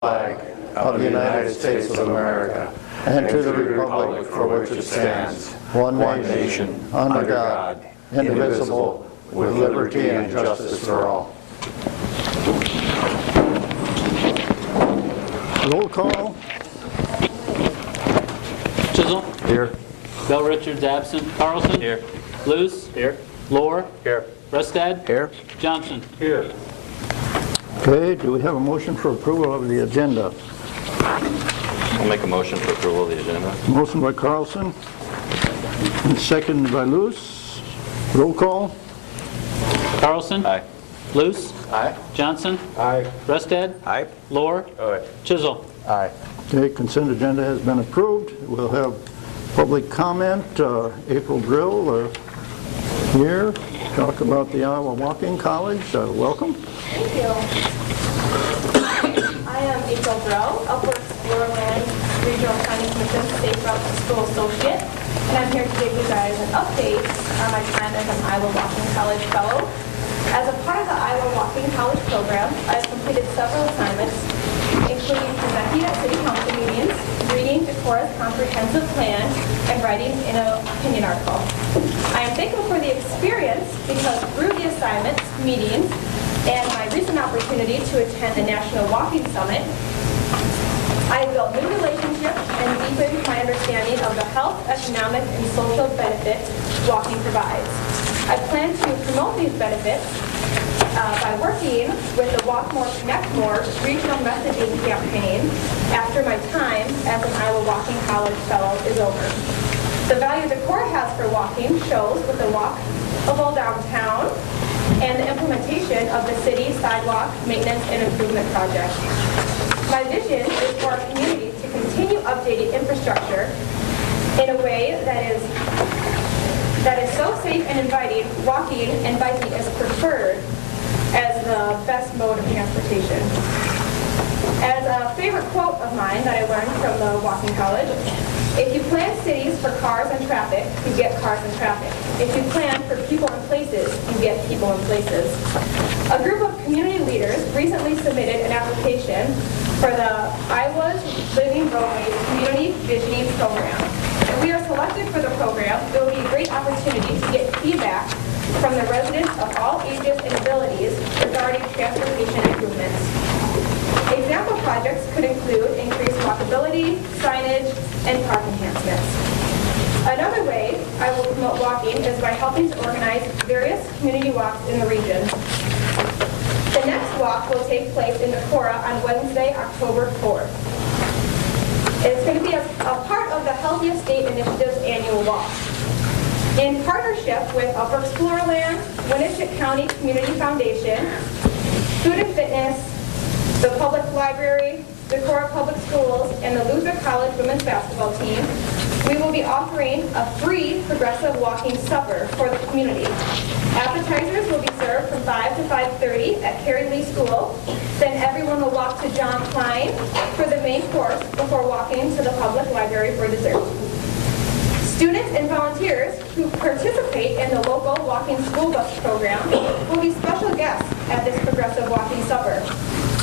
flag of the United States of America and to the republic for which it stands, one nation, under God, indivisible, with liberty and justice for all. Roll call. Chisholm? Here. Bell Richards absent. Carlson? Here. Luce? Here. Lohr? Here. Rustad? Here. Johnson? Here. Okay, do we have a motion for approval of the agenda? I'll make a motion for approval of the agenda. Motion by Carlson, and seconded by Luce. Roll call. Carlson? Aye. Luce? Aye. Johnson? Aye. Rustad? Aye. Lohr? Aye. Chisholm? Aye. Okay, consent agenda has been approved. We'll have public comment. April Drill here, talk about the Iowa Walking College. Welcome. Thank you. I am April Brill, Wireline Regional Planning Commission Safe Route to School Associate, and I'm here to give you guys an update on my time as an Iowa Walking College Fellow. As a part of the Iowa Walking College program, I've completed several assignments, including presenting at city council meetings, reading Decorah's comprehensive plan, and writing an opinion article. I am thankful for the experience because through the assignments, meetings, and my recent opportunity to attend the National Walking Summit, I have built new relationships and deepened my understanding of the health, economic, and social benefits walking provides. I plan to promote these benefits by working with the Walk More, Connect More regional messaging campaign after my time as an Iowa Walking College Fellow is over. The value Decorah has for walking shows with the walkable downtown and the implementation of the city sidewalk maintenance and improvement project. My vision is for our community to continue updating infrastructure in a way that is so safe and inviting. Walking and biking is preferred as the best mode of transportation. As a favorite quote of mine that I learned from the Walking College, if you plan cities for cars and traffic, you get cars and traffic. If you plan for people and places, you get people and places. A group of community leaders recently submitted an application for the Iowa's Living Roadways Community Visioning Program. If we are selected for the program, it will be a great opportunity to get feedback from the residents of all ages and abilities regarding transportation improvements. Example projects could include increased walkability, signage, and park enhancements. Another way I will promote walking is by helping to organize various community walks in the region. The next walk will take place in Decorah on Wednesday, October 4th. It's going to be a part of the Healthiest State Initiative's annual walk. In partnership with Upper Exploreland, Winnicott County Community Foundation, Food and Fitness, the Public Library, Decorah Public Schools, and the Luther College women's basketball team, we will be offering a free progressive walking supper for the community. Appetizers will be served from 5 to 5:30 at Carey Lee School. Then everyone will walk to John Klein for the main course before walking to the public library for dessert. Students and volunteers who participate in the local walking school bus program will be special guests at this progressive walking supper.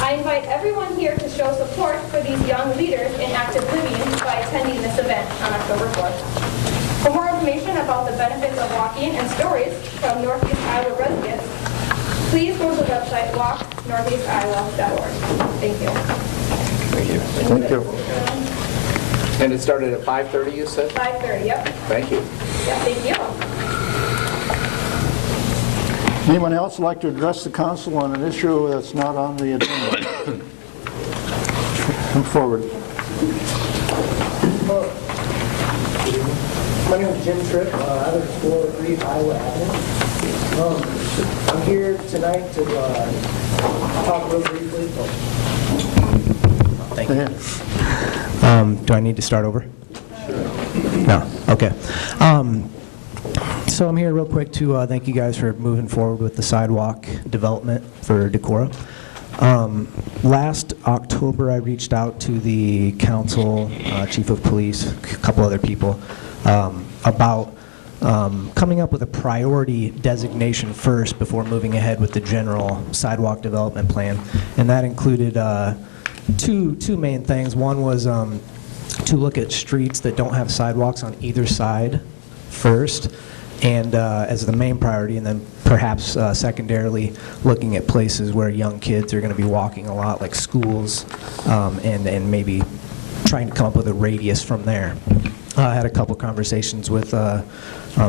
I invite everyone here to show support for these young leaders in active living by attending this event on October 4th. For more information about the benefits of walking and stories from Northeast Iowa residents, please go to the website walknortheastiowa.org. Thank you. Thank you. Thank you. And it started at 5:30, you said? 5:30, yep. Thank you. Yeah, thank you. Anyone else like to address the council on an issue that's not on the agenda? Come forward. My name is Jim Tripp. I live at 403 Iowa Avenue. I'm here tonight to talk real briefly. Thank you. Do I need to start over? No. Okay. So I'm here real quick to thank you guys for moving forward with the sidewalk development for Decorah. Last October, I reached out to the council, chief of police, a couple other people, about coming up with a priority designation first before moving ahead with the general sidewalk development plan. And that included two main things. One was to look at streets that don't have sidewalks on either side first, and as the main priority, and then perhaps secondarily looking at places where young kids are going to be walking a lot, like schools, and maybe trying to come up with a radius from there. I had a couple conversations with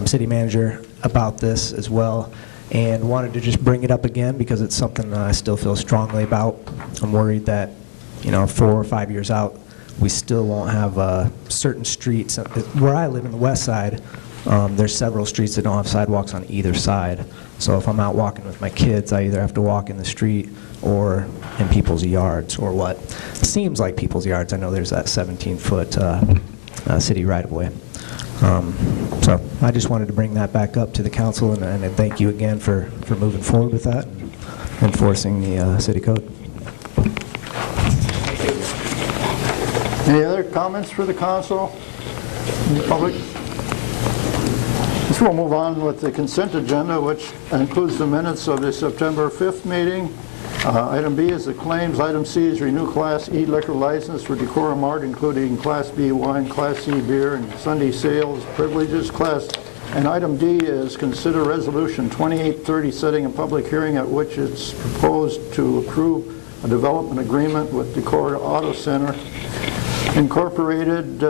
city manager about this as well, and wanted to just bring it up again because it's something I still feel strongly about. I'm worried that, 4 or 5 years out, we still won't have certain streets. Where I live in the west side, there's several streets that don't have sidewalks on either side. So if I'm out walking with my kids, I either have to walk in the street or in people's yards, or what seems like people's yards. I know there's that 17-foot city right-of-way. So I just wanted to bring that back up to the council, and thank you again for moving forward with that and enforcing the city code. Any other comments for the council? Any public? So we'll move on with the consent agenda, which includes the minutes of the September 5th meeting. Item B is the claims. Item C is renew Class E liquor license for Decorah Mart, including Class B wine, Class C beer, and Sunday sales privileges. And item D is consider resolution 2830, setting a public hearing at which it's proposed to approve a development agreement with Decorah Auto Center Incorporated,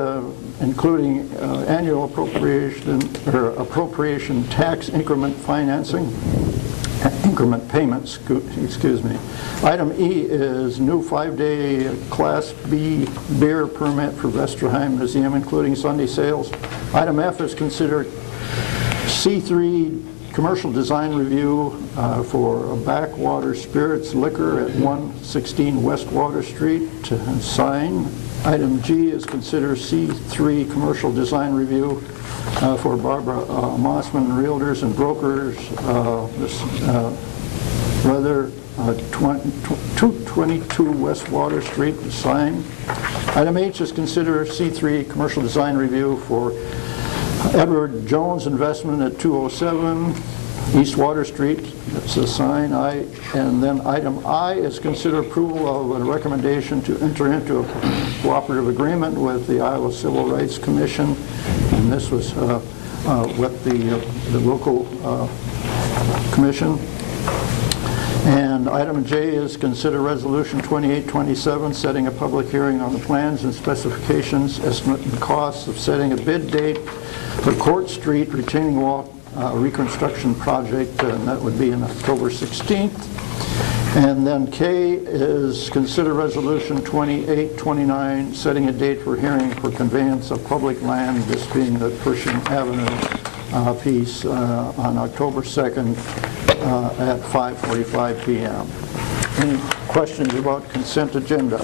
including annual appropriation tax increment financing. Increment payments, excuse me. Item E is new 5-day Class B beer permit for Vesterheim Museum, including Sunday sales. Item F is considered C3 commercial design review for a Backwater Spirits Liquor at 116 West Water Street sign. Item G is considered C3 commercial design review for Barbara Mossman Realtors and Brokers, rather 222 West Water Street sign. Item H is considered C3 commercial design review for Edward Jones Investment at 207 East Water Street. That's a sign. And then item I is consider approval of a recommendation to enter into a cooperative agreement with the Iowa Civil Rights Commission. And this was with the local commission. And item J is consider resolution 2827, setting a public hearing on the plans and specifications, estimate and costs of setting a bid date for Court Street retaining wall reconstruction project, and that would be on October 16th. And then K is consider resolution 2829, setting a date for hearing for conveyance of public land, this being the Pershing Avenue piece, on October 2nd at 5:45 p.m. Any questions about consent agenda?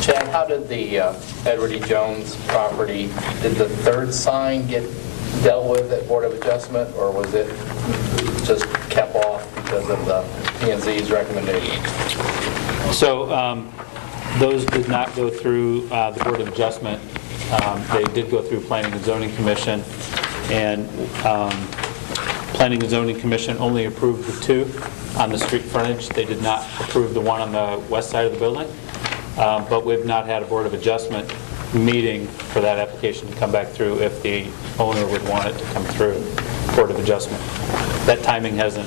Chad, how did the Edward E. Jones property, did the third sign get dealt with at Board of Adjustment, or was it just kept off because of the P&Z's recommendation? So those did not go through the Board of Adjustment. They did go through Planning and Zoning Commission, and Planning and Zoning Commission only approved the 2 on the street frontage. They did not approve the one on the west side of the building, but we've not had a Board of Adjustment meeting for that application to come back through if the owner would want it to come through Board of Adjustment. That timing hasn't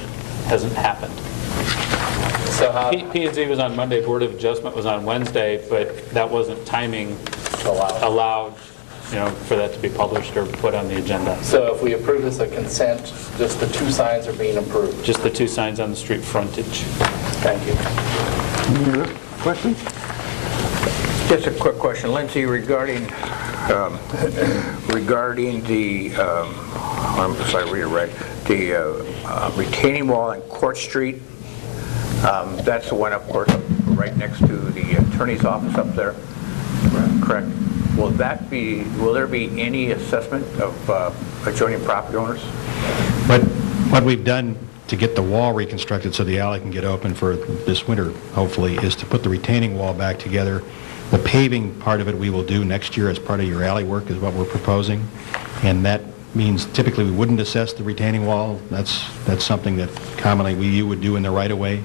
happened. So how P&Z was on Monday, Board of Adjustment was on Wednesday, but that wasn't timing allowed, for that to be published or put on the agenda. So if we approve this as consent, just the 2 signs are being approved? Just the 2 signs on the street frontage. Thank you. Any other questions? Just a quick question, Lindsay, regarding the, if I read it right, the retaining wall on Court Street. That's the one, of course, right next to the attorney's office up there. Correct. Will there be any assessment of adjoining property owners? What we've done to get the wall reconstructed so the alley can get open for this winter, hopefully, is to put the retaining wall back together. The paving part of it we will do next year as part of your alley work is what we're proposing. And that means typically we wouldn't assess the retaining wall. That's something that commonly you would do in the right-of-way.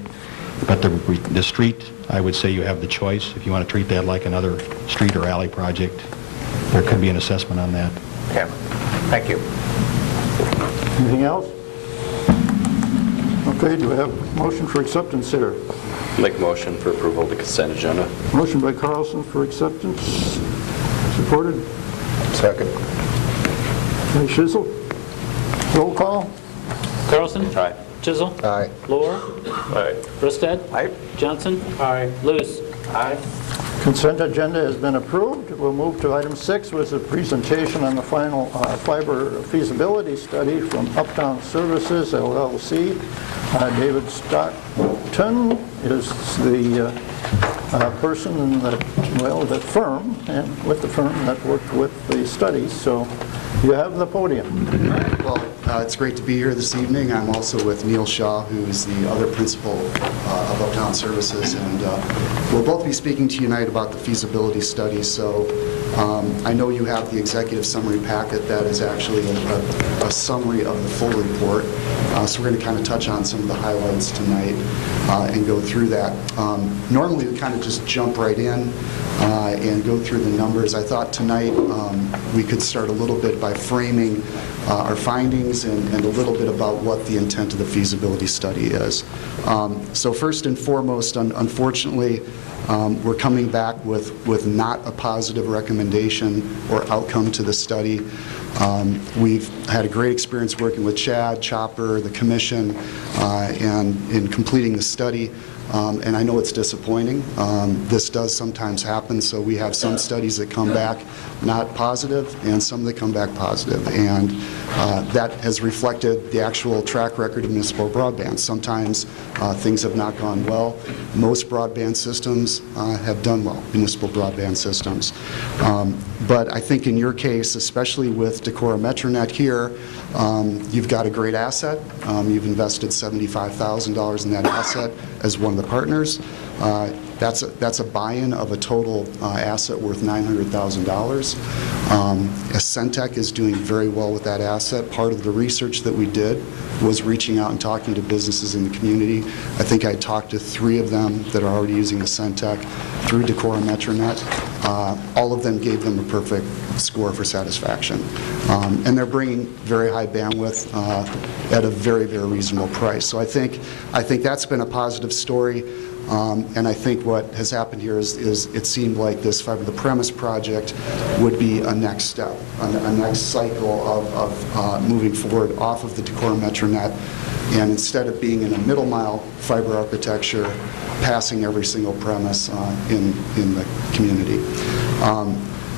But the street, I would say you have the choice. If you want to treat that like another street or alley project, there could be an assessment on that. Okay, thank you. Anything else? Okay, do we have a motion for acceptance here? Make motion for approval of the consent agenda. Motion by Carlson for acceptance, supported Second. by Schisel. Roll call? Carlson? Aye. Chisel? Aye. Lohr? Aye. Ristad? Aye. Johnson? Aye. Luce? Aye. Consent agenda has been approved. We'll move to item 6, with a presentation on the final fiber feasibility study from Uptown Services, LLC. David Stockton is the person in the firm, and with the firm that worked with the studies. So you have the podium. Well, it's great to be here this evening. I'm also with Neil Shaw, who is the other principal of Uptown Services, and we'll both be speaking to you tonight about the feasibility study. So I know you have the executive summary packet that is actually a summary of the full report. So we're going to kind of touch on some of the highlights tonight and go through that. Normally we kind of just jump right in and go through the numbers. I thought tonight we could start a little bit by framing our findings and a little bit about what the intent of the feasibility study is. So first and foremost, unfortunately, we're coming back with not a positive recommendation or outcome to the study. We've had a great experience working with Chad, Chopper, the commission, and in completing the study. And I know it's disappointing. This does sometimes happen, so we have some studies that come back not positive and some that come back positive. And that has reflected the actual track record of municipal broadband. Sometimes things have not gone well. Most broadband systems have done well, municipal broadband systems. But I think in your case, especially with Decorah Metronet here, you've got a great asset. You've invested $75,000 in that asset as one of the partners. That's a buy-in of a total asset worth $900,000. Centec is doing very well with that asset. Part of the research that we did was reaching out and talking to businesses in the community. I think I talked to 3 of them that are already using the Centec through Decorah Metronet. All of them gave them a perfect score for satisfaction. And they're bringing very high bandwidth at a very, very reasonable price. So I think that's been a positive story. And I think what has happened here is it seemed like this fiber to the premise project would be a next step, a next cycle of moving forward off of the Decorah Metronet, and instead of being in a middle mile fiber architecture, passing every single premise in the community.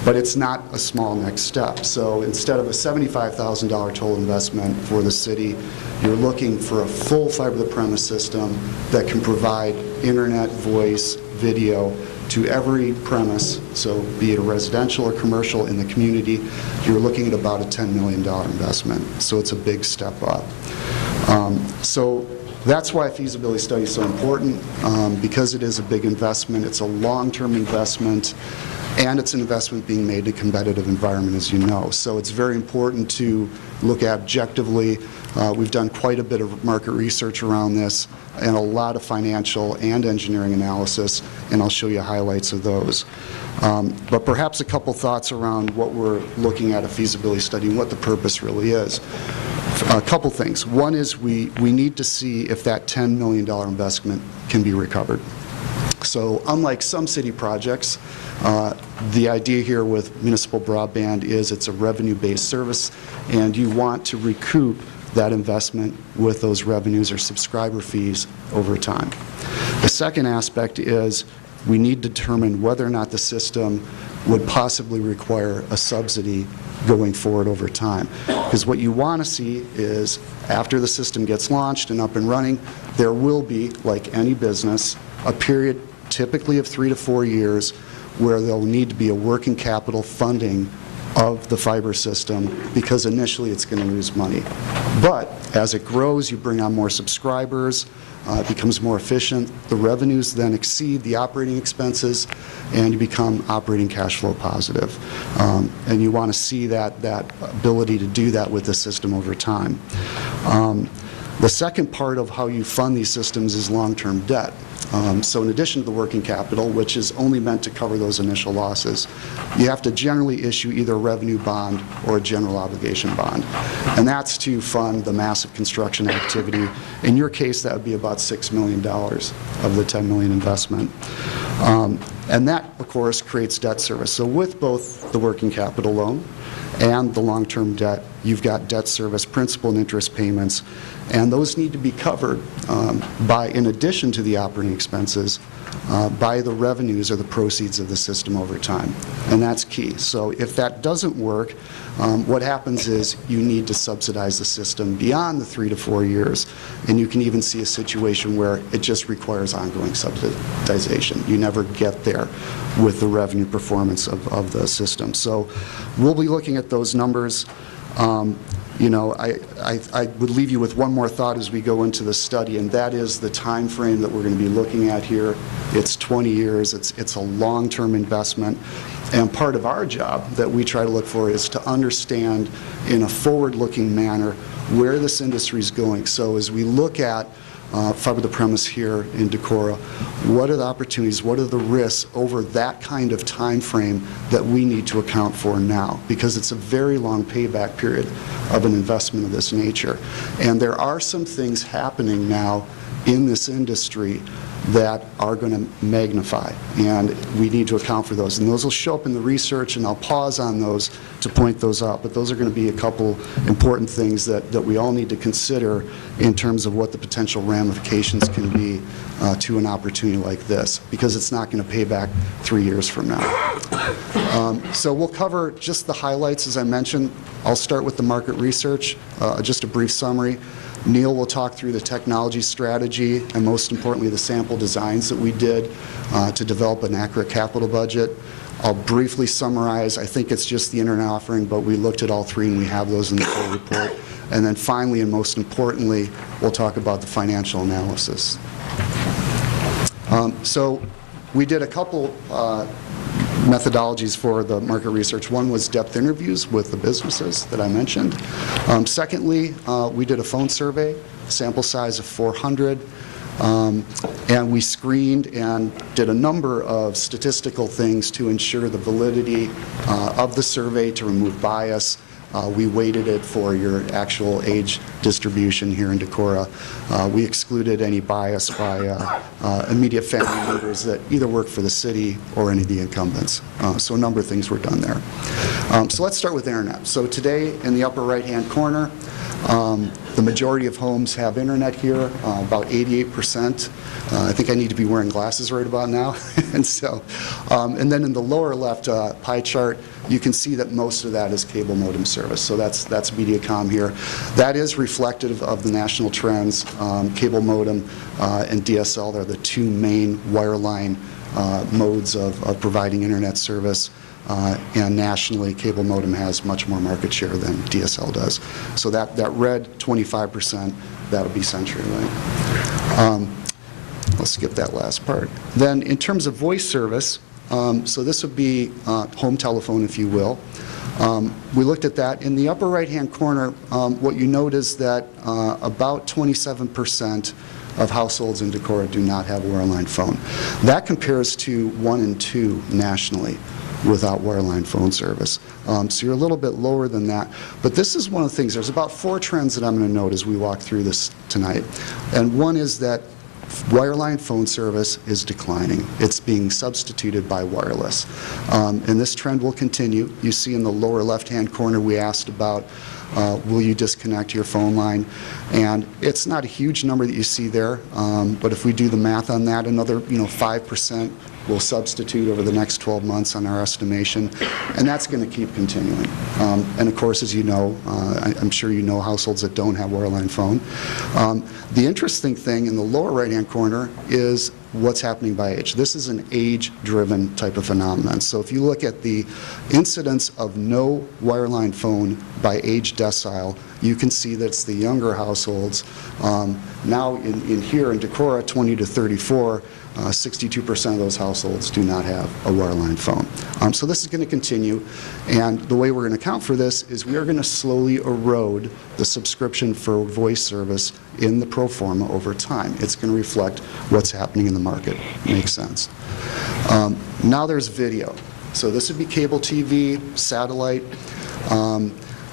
But it's not a small next step. So instead of a $75,000 total investment for the city, you're looking for a full fiber to the premise system that can provide internet, voice, video to every premise, so be it a residential or commercial in the community. You're looking at about a $10 million investment. So it's a big step up. So that's why a feasibility study is so important, because it is a big investment. It's a long-term investment. And it's an investment being made in a competitive environment, as you know. So it's very important to look objectively. We've done quite a bit of market research around this and a lot of financial and engineering analysis, and I'll show you highlights of those. But perhaps a couple thoughts around what we're looking at a feasibility study and what the purpose really is. A couple things. One is we need to see if that $10 million investment can be recovered. So unlike some city projects, the idea here with municipal broadband is it's a revenue-based service, and you want to recoup that investment with those revenues or subscriber fees over time. The second aspect is we need to determine whether or not the system would possibly require a subsidy going forward over time. Because what you want to see is after the system gets launched and up and running, there will be, like any business, a period typically of 3 to 4 years where there'll need to be a working capital funding of the fiber system, because initially it's going to lose money. But as it grows, you bring on more subscribers, it becomes more efficient, the revenues then exceed the operating expenses, and you become operating cash flow positive. And you want to see that ability to do that with the system over time. The second part of how you fund these systems is long-term debt. So in addition to the working capital, which is only meant to cover those initial losses, you have to generally issue either a revenue bond or a general obligation bond. And that's to fund the massive construction activity. In your case, that would be about $6 million of the $10 million investment. And that, of course, creates debt service. So with both the working capital loan and the long-term debt, you've got debt service, principal and interest payments, and those need to be covered by, in addition to the operating expenses, by the revenues or the proceeds of the system over time. And that's key. So if that doesn't work, what happens is you need to subsidize the system beyond the 3 to 4 years, and you can even see a situation where it just requires ongoing subsidization. You never get there with the revenue performance of the system. So we'll be looking at those numbers. You know, I would leave you with one more thought as we go into the study, and that is the time frame that we're going to be looking at here. It's 20 years. It's a long-term investment. And part of our job that we try to look for is to understand in a forward-looking manner where this industry is going. So as we look at fiber to the premise here in Decorah, what are the opportunities, what are the risks over that kind of time frame that we need to account for now? Because it's a very long payback period of an investment of this nature. And there are some things happening now in this industry that are going to magnify, and we need to account for those. And those will show up in the research, and I'll pause on those to point those out. But those are going to be a couple important things that we all need to consider in terms of what the potential ramifications can be to an opportunity like this, because it's not going to pay back 3 years from now. So we'll cover just the highlights, as I mentioned. I'll start with the market research, just a brief summary. Neil will talk through the technology strategy and, most importantly, the sample designs that we did to develop an accurate capital budget. I'll briefly summarize. I think it's just the internet offering, but we looked at all three and we have those in the full report. And then finally, and most importantly, we'll talk about the financial analysis. So we did a couple methodologies for the market research. One was depth interviews with the businesses that I mentioned. Secondly, we did a phone survey, sample size of 400, and we screened and did a number of statistical things to ensure the validity of the survey, to remove bias. We weighted it for your actual age distribution here in Decorah. We excluded any bias by immediate family members that either work for the city or any of the incumbents. So a number of things were done there. So let's start with internet. So today, in the upper right-hand corner, the majority of homes have internet here, about 88%. I think I need to be wearing glasses right about now. And then in the lower left pie chart, you can see that most of that is cable modem service. So that's Mediacom here. That is reflective of the national trends. Cable modem and DSL are the two main wireline modes of providing internet service. And nationally, cable modem has much more market share than DSL does. So that red 25%, that'll be CenturyLink. I'll skip that last part. Then in terms of voice service, so this would be home telephone, if you will. We looked at that. In the upper right-hand corner, what you note is that about 27% of households in Decorah do not have a wireline phone. That compares to 1 in 2 nationally without wireline phone service. So you're a little bit lower than that. But this is one of the things. There's about 4 trends that I'm going to note as we walk through this tonight. And one is that wireline phone service is declining. It's being substituted by wireless. And this trend will continue. You see in the lower left-hand corner we asked about will you disconnect your phone line? And it's not a huge number that you see there, but if we do the math on that, another 5% will substitute over the next 12 months on our estimation, and that's going to keep continuing. And of course, as you know, I'm sure you know households that don't have wireline phone. The interesting thing in the lower right-hand corner is what's happening by age. This is an age-driven type of phenomenon. So if you look at the incidence of no wireline phone by age decile, you can see that it's the younger households. Now in here in Decorah, 20 to 34, 62% of those households do not have a wireline phone. So this is going to continue, and the way we're going to account for this is we are going to slowly erode the subscription for voice service in the pro forma over time. It's going to reflect what's happening in the market. Makes sense. Now there's video. So this would be cable TV, satellite.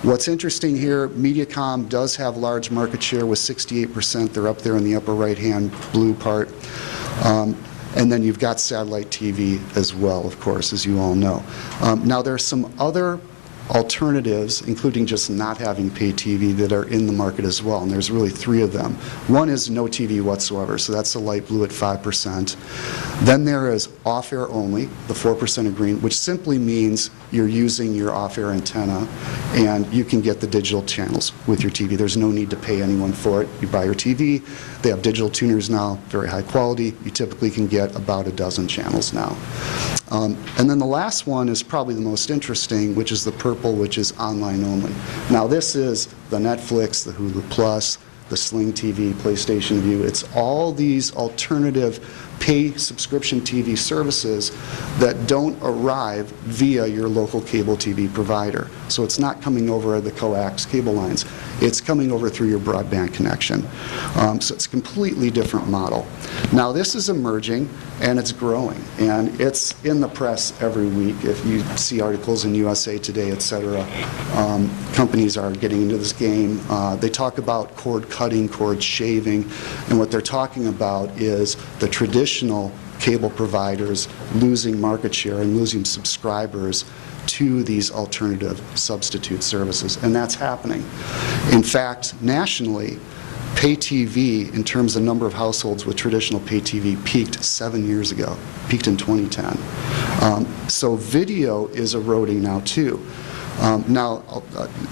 What's interesting here, Mediacom does have large market share with 68%. They're up there in the upper right-hand blue part. And then you've got satellite TV as well, of course, as you all know. Now there are some other alternatives, including just not having pay TV, that are in the market as well, and there's really 3 of them. One is no TV whatsoever, so that's the light blue at 5%. Then there is off-air only, the 4% of green, which simply means you're using your off-air antenna and you can get the digital channels with your TV. There's no need to pay anyone for it. You buy your TV, they have digital tuners now, very high quality. You typically can get about a dozen channels now. And then the last one is probably the most interesting, which is the purple, which is online only. Now this is the Netflix, the Hulu Plus, the Sling TV, PlayStation View. It's all these alternative pay subscription TV services that don't arrive via your local cable TV provider. So it's not coming over the coax cable lines. It's coming over through your broadband connection. So it's a completely different model. Now this is emerging and it's growing, and it's in the press every week. If you see articles in USA Today, et cetera, companies are getting into this game. They talk about cord cutting, cord shaving, and what they're talking about is the traditional cable providers losing market share and losing subscribers to these alternative substitute services, and that's happening. In fact, nationally, pay TV, in terms of number of households with traditional pay TV, peaked 7 years ago, peaked in 2010. So video is eroding now too. Now,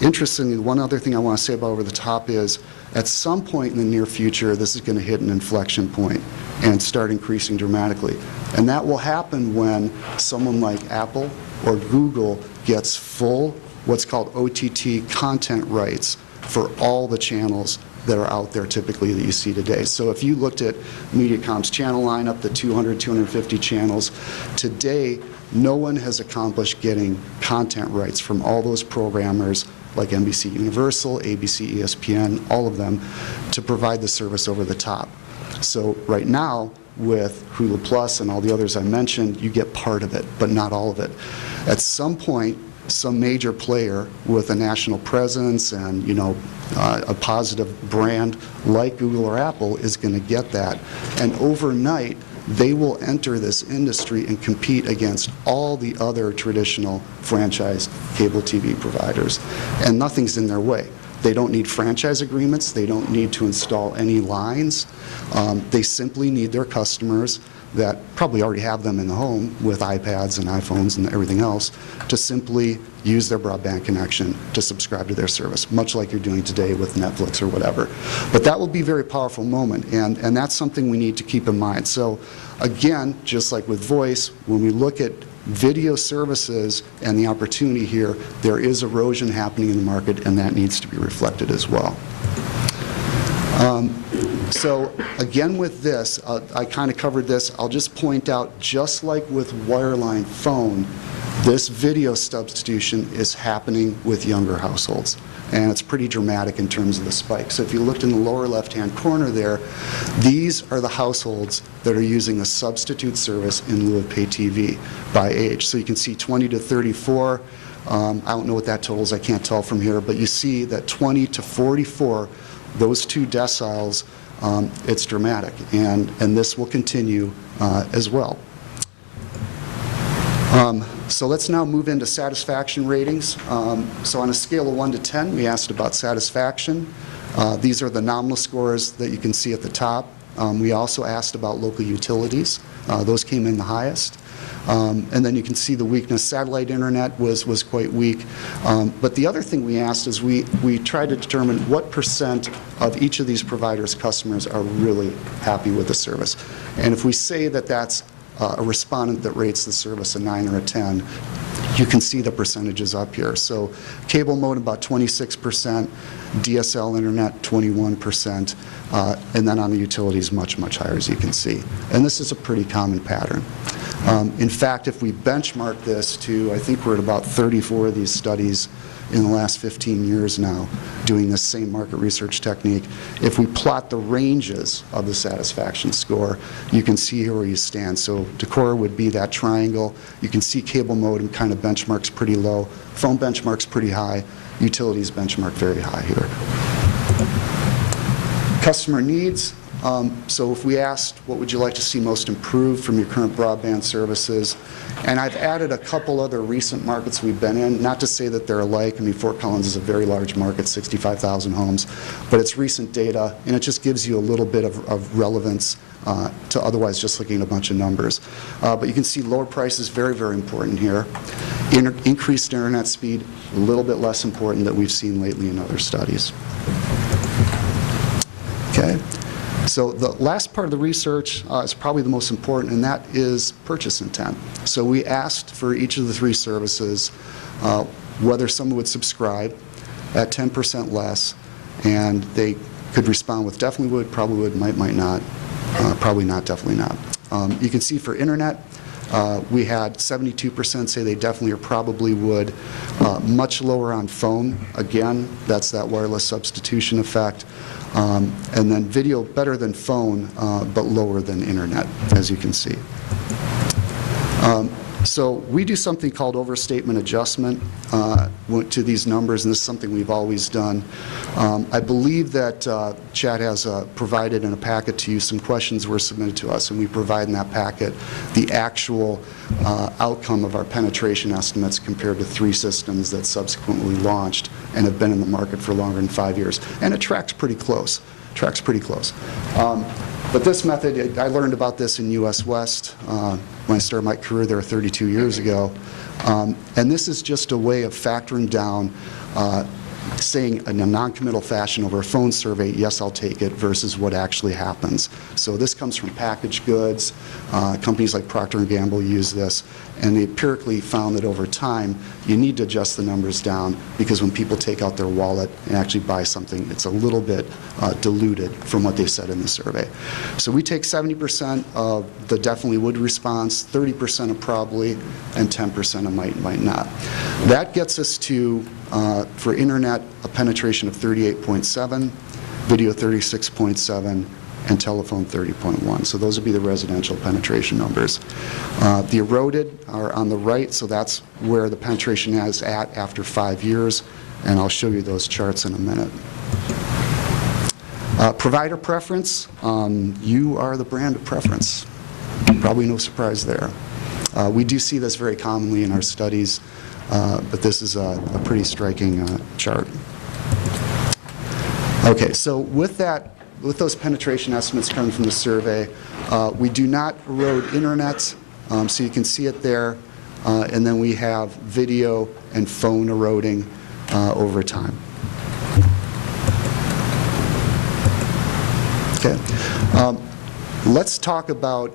interestingly, one other thing I want to say about over the top is, at some point in the near future, this is going to hit an inflection point and start increasing dramatically. And that will happen when someone like Apple or Google gets full, what's called OTT content rights for all the channels that are out there typically that you see today. So if you looked at Mediacom's channel lineup, the 200, 250 channels, today no one has accomplished getting content rights from all those programmers like NBC Universal, ABC, ESPN, all of them, to provide the service over the top. So right now, with Hulu Plus and all the others I mentioned, you get part of it, but not all of it. At some point, some major player with a national presence and, you know, a positive brand like Google or Apple is going to get that. And overnight, they will enter this industry and compete against all the other traditional franchise cable TV providers. And nothing's in their way. They don't need franchise agreements. They don't need to install any lines. They simply need their customers that probably already have them in the home with iPads and iPhones and everything else to simply use their broadband connection to subscribe to their service, much like you're doing today with Netflix or whatever. But that will be a very powerful moment, and that's something we need to keep in mind. So again, just like with voice, when we look at video services and the opportunity here, there is erosion happening in the market, and that needs to be reflected as well. So again with this, I kind of covered this. I'll just point out, just like with wireline phone, this video substitution is happening with younger households. And it's pretty dramatic in terms of the spike. So if you looked in the lower left-hand corner there, these are the households that are using a substitute service in lieu of pay TV by age. So you can see 20 to 34. I don't know what that totals, I can't tell from here, but you see that 20 to 44, those two deciles, it's dramatic, and this will continue as well. So let's now move into satisfaction ratings. So on a scale of 1 to 10, we asked about satisfaction. These are the nominal scores that you can see at the top. We also asked about local utilities. Those came in the highest. And then you can see the weakness. Satellite internet was quite weak. But the other thing we asked is we tried to determine what % of each of these providers' customers are really happy with the service. And if we say that that's a respondent that rates the service a 9 or a 10, You can see the percentages up here. So cable modem about 26%, DSL internet 21%, and then on the utilities much, much higher, as you can see. And this is a pretty common pattern. In fact, if we benchmark this to, I think we're at about 34 of these studies in the last 15 years now, doing this same market research technique. If we plot the ranges of the satisfaction score, you can see here where you stand. So Decorah would be that triangle. You can see cable modem kind of benchmarks pretty low, phone benchmarks pretty high, utilities benchmark very high here. Customer needs. So if we asked, what would you like to see most improved from your current broadband services? And I've added a couple other recent markets we've been in, not to say that they're alike. I mean, Fort Collins is a very large market, 65,000 homes, but it's recent data, and it just gives you a little bit of relevance to otherwise just looking at a bunch of numbers. But you can see lower prices, very, very important here. Increased internet speed, a little bit less important that we've seen lately in other studies. Okay. So the last part of the research is probably the most important, and that is purchase intent. So we asked for each of the three services whether someone would subscribe at 10% less, and they could respond with definitely would, probably would, might not, probably not, definitely not. You can see for internet, we had 72% say they definitely or probably would. Much lower on phone. Again, that's that wireless substitution effect. And then video better than phone, but lower than internet, as you can see. So we do something called overstatement adjustment to these numbers, and this is something we've always done. I believe that Chad has provided in a packet to you some questions were submitted to us, and we provide in that packet the actual outcome of our penetration estimates compared to 3 systems that subsequently launched and have been in the market for longer than 5 years. And it tracks pretty close. But this method, I learned about this in US West when I started my career there 32 years ago. And this is just a way of factoring down saying in a non-committal fashion over a phone survey, yes, I'll take it, versus what actually happens. So this comes from packaged goods. Companies like Procter & Gamble use this, and they empirically found that over time, you need to adjust the numbers down because when people take out their wallet and actually buy something, it's a little bit diluted from what they said in the survey. So we take 70% of the definitely would response, 30% of probably, and 10% of might not. That gets us to, for internet, a penetration of 38.7, video 36.7, and telephone 30.1. So those would be the residential penetration numbers. The eroded are on the right, so that's where the penetration is at after 5 years, and I'll show you those charts in a minute. Provider preference, you are the brand of preference. Probably no surprise there. We do see this very commonly in our studies, but this is a pretty striking chart. Okay, so with those penetration estimates coming from the survey, we do not erode internet, so you can see it there, and then we have video and phone eroding over time. Okay. Let's talk about,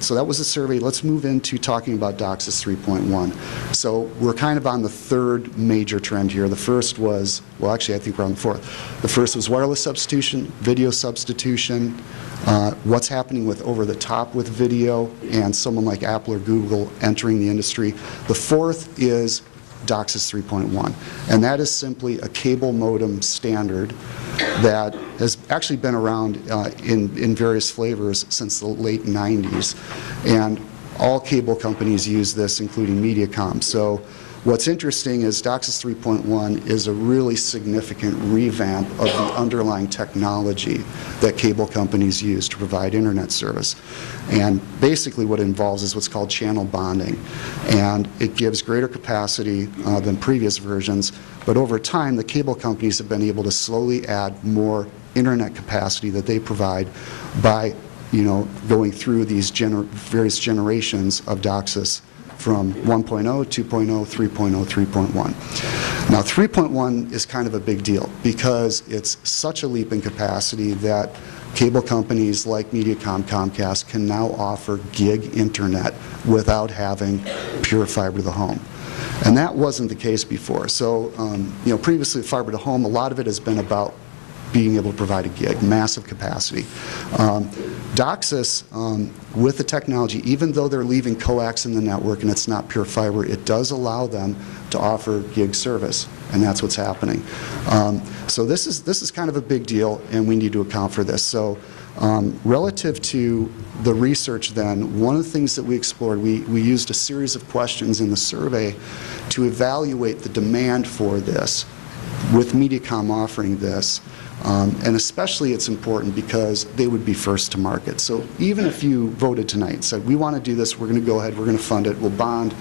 so that was a survey. Let's move into talking about Docsis 3.1. So we're kind of on the third major trend here. The first was, well, actually, I think we're on the fourth. The first was wireless substitution, video substitution, what's happening with over-the-top with video, and someone like Apple or Google entering the industry. The fourth is Docsis 3.1, and that is simply a cable modem standard that has actually been around in various flavors since the late 90s, and all cable companies use this, including Mediacom. So what's interesting is Docsis 3.1 is a really significant revamp of the underlying technology that cable companies use to provide internet service. And basically what it involves is what's called channel bonding. And it gives greater capacity than previous versions, but over time the cable companies have been able to slowly add more internet capacity that they provide by going through these various generations of Docsis from 1.0, 2.0, 3.0, 3.1. Now 3.1 is kind of a big deal because it's such a leap in capacity that cable companies like Mediacom, Comcast can now offer gig internet without having pure fiber to the home. And that wasn't the case before. So, previously fiber to home, a lot of it has been about being able to provide a gig, massive capacity. Docsis, with the technology, even though they're leaving coax in the network and it's not pure fiber, it does allow them to offer gig service, and that's what's happening. So this is kind of a big deal, and we need to account for this. So relative to the research then, one of the things that we explored, we used a series of questions in the survey to evaluate the demand for this, with Mediacom offering this. And especially it's important because they would be first to market. So even if you voted tonight and said, we want to do this, we're going to go ahead, we're going to fund it, we'll bond,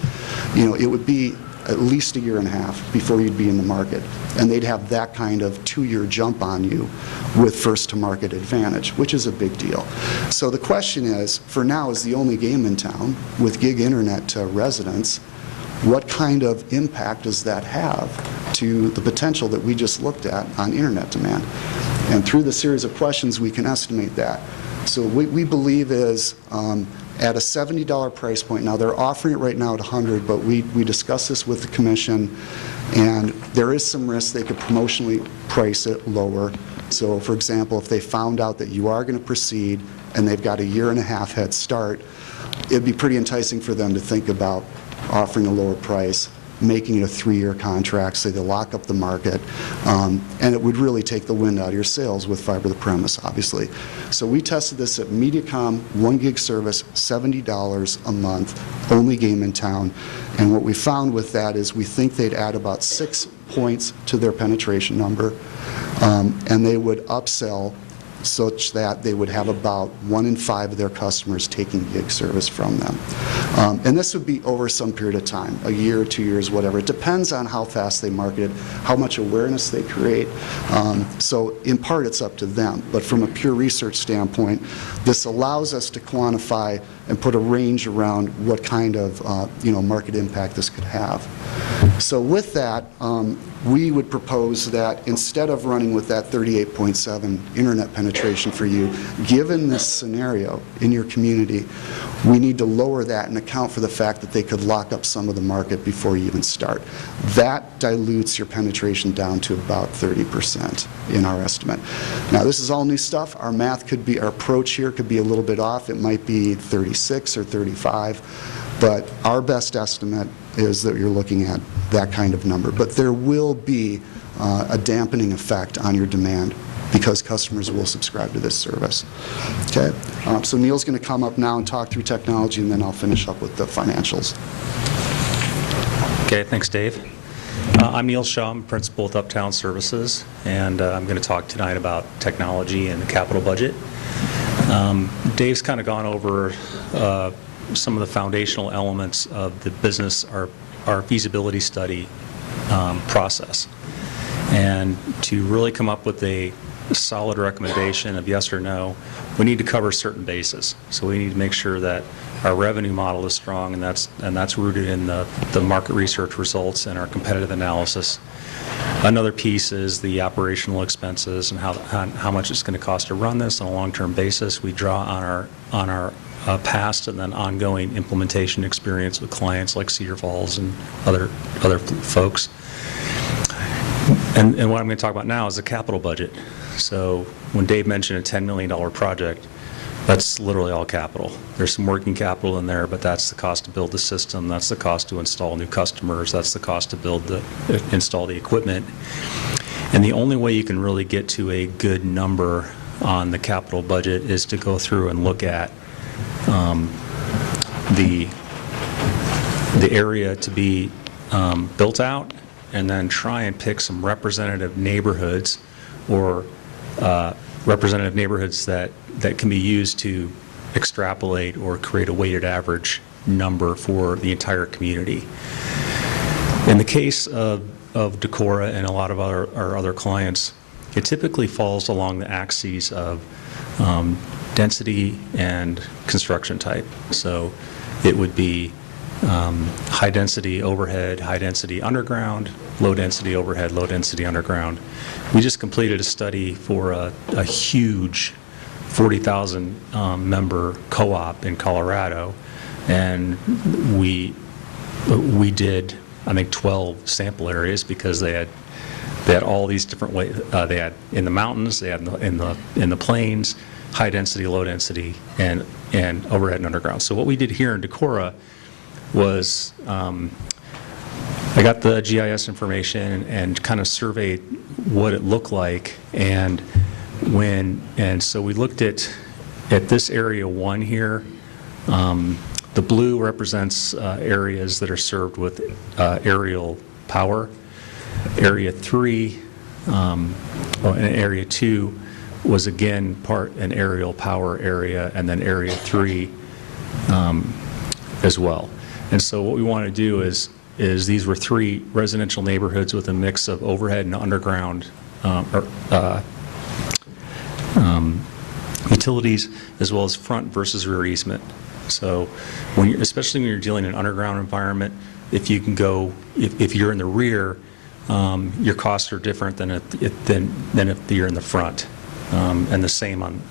it would be at least a year and a half before you'd be in the market. And they'd have that kind of 2-year jump on you with first to market advantage, which is a big deal. So the question is, for now, as the only game in town with gig internet to residents, what kind of impact does that have to the potential that we just looked at on internet demand? And through the series of questions, we can estimate that. So what we believe is at a $70 price point, now they're offering it right now at $100, but we discussed this with the commission, and there is some risk they could promotionally price it lower. So for example, if they found out that you are going to proceed and they've got a 1.5 year head start, it'd be pretty enticing for them to think about offering a lower price, making it a 3-year contract, so they lock up the market, and it would really take the wind out of your sails with fiber to the premise, obviously. So we tested this at Mediacom, 1 gig service, $70 a month, only game in town, and what we found with that is we think they'd add about 6 points to their penetration number, and they would upsell such that they would have about 1 in 5 of their customers taking gig service from them. And this would be over some period of time, a year, 2 years, whatever. It depends on how fast they market it, how much awareness they create. So in part, it's up to them. But from a pure research standpoint, this allows us to quantify and put a range around what kind of market impact this could have. So with that, we would propose that instead of running with that 38.7 internet penetration for you, given this scenario in your community, we need to lower that and account for the fact that they could lock up some of the market before you even start. That dilutes your penetration down to about 30% in our estimate. Now, this is all new stuff. Our math could be, our approach here could be a little bit off. It might be 36 or 35, but our best estimate is that you're looking at that kind of number. But there will be a dampening effect on your demand because customers will subscribe to this service. Okay? So Neil's going to come up now and talk through technology, and then I'll finish up with the financials. Okay, thanks, Dave. I'm Neil Shaw. I'm principal with Uptown Services, and I'm going to talk tonight about technology and the capital budget. Dave's kind of gone over some of the foundational elements of the business, our feasibility study process. And to really come up with a solid recommendation of yes or no, we need to cover certain bases. So we need to make sure that our revenue model is strong, and that's rooted in the market research results and our competitive analysis. Another piece is the operational expenses and how much it's going to cost to run this on a long-term basis. We draw on our past and then ongoing implementation experience with clients like Cedar Falls and other folks. And what I'm going to talk about now is the capital budget. So when Dave mentioned a $10 million project, that's literally all capital. There's some working capital in there, but that's the cost to build the system, that's the cost to install new customers, that's the cost to install the equipment. And the only way you can really get to a good number on the capital budget is to go through and look at the area to be built out, and then try and pick some representative neighborhoods or representative neighborhoods that can be used to extrapolate or create a weighted average number for the entire community. In the case of Decorah and a lot of our other clients, it typically falls along the axes of density and construction type. So it would be high density overhead, high density underground, low density overhead, low density underground. We just completed a study for a huge 40,000 member co-op in Colorado, and we did, I think, 12 sample areas because they had all these different ways. They had in the mountains, they had in the plains, high density, low density, and overhead and underground. So what we did here in Decorah was I got the GIS information and kind of surveyed what it looked like, and so we looked at this area 1 here. The blue represents areas that are served with aerial power. Area 3 and area 2 was again an aerial power area, and then area 3 as well. And so what we want to do is these were 3 residential neighborhoods with a mix of overhead and underground utilities, as well as front versus rear easement. So especially when you're dealing in an underground environment, if you can go, if you're in the rear, your costs are different than if you're in the front, and the same on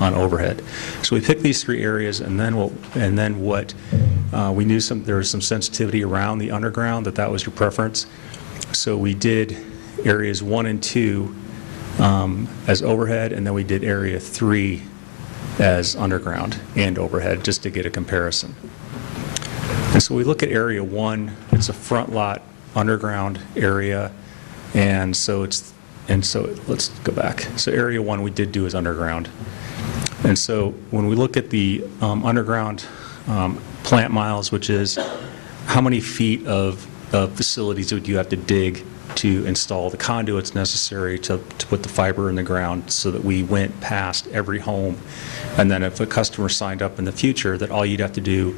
overhead. So we picked these 3 areas, and then what we knew there was some sensitivity around the underground, that was your preference. So we did areas 1 and 2 as overhead, and then we did area 3 as underground and overhead, just to get a comparison. And so we look at area 1, it's a front lot underground area, and so let's go back. So area 1 we did do is underground. And so when we look at the underground plant miles, which is how many feet of facilities would you have to dig to install the conduits necessary to put the fiber in the ground, so that we went past every home. And then if a customer signed up in the future, that all you'd have to do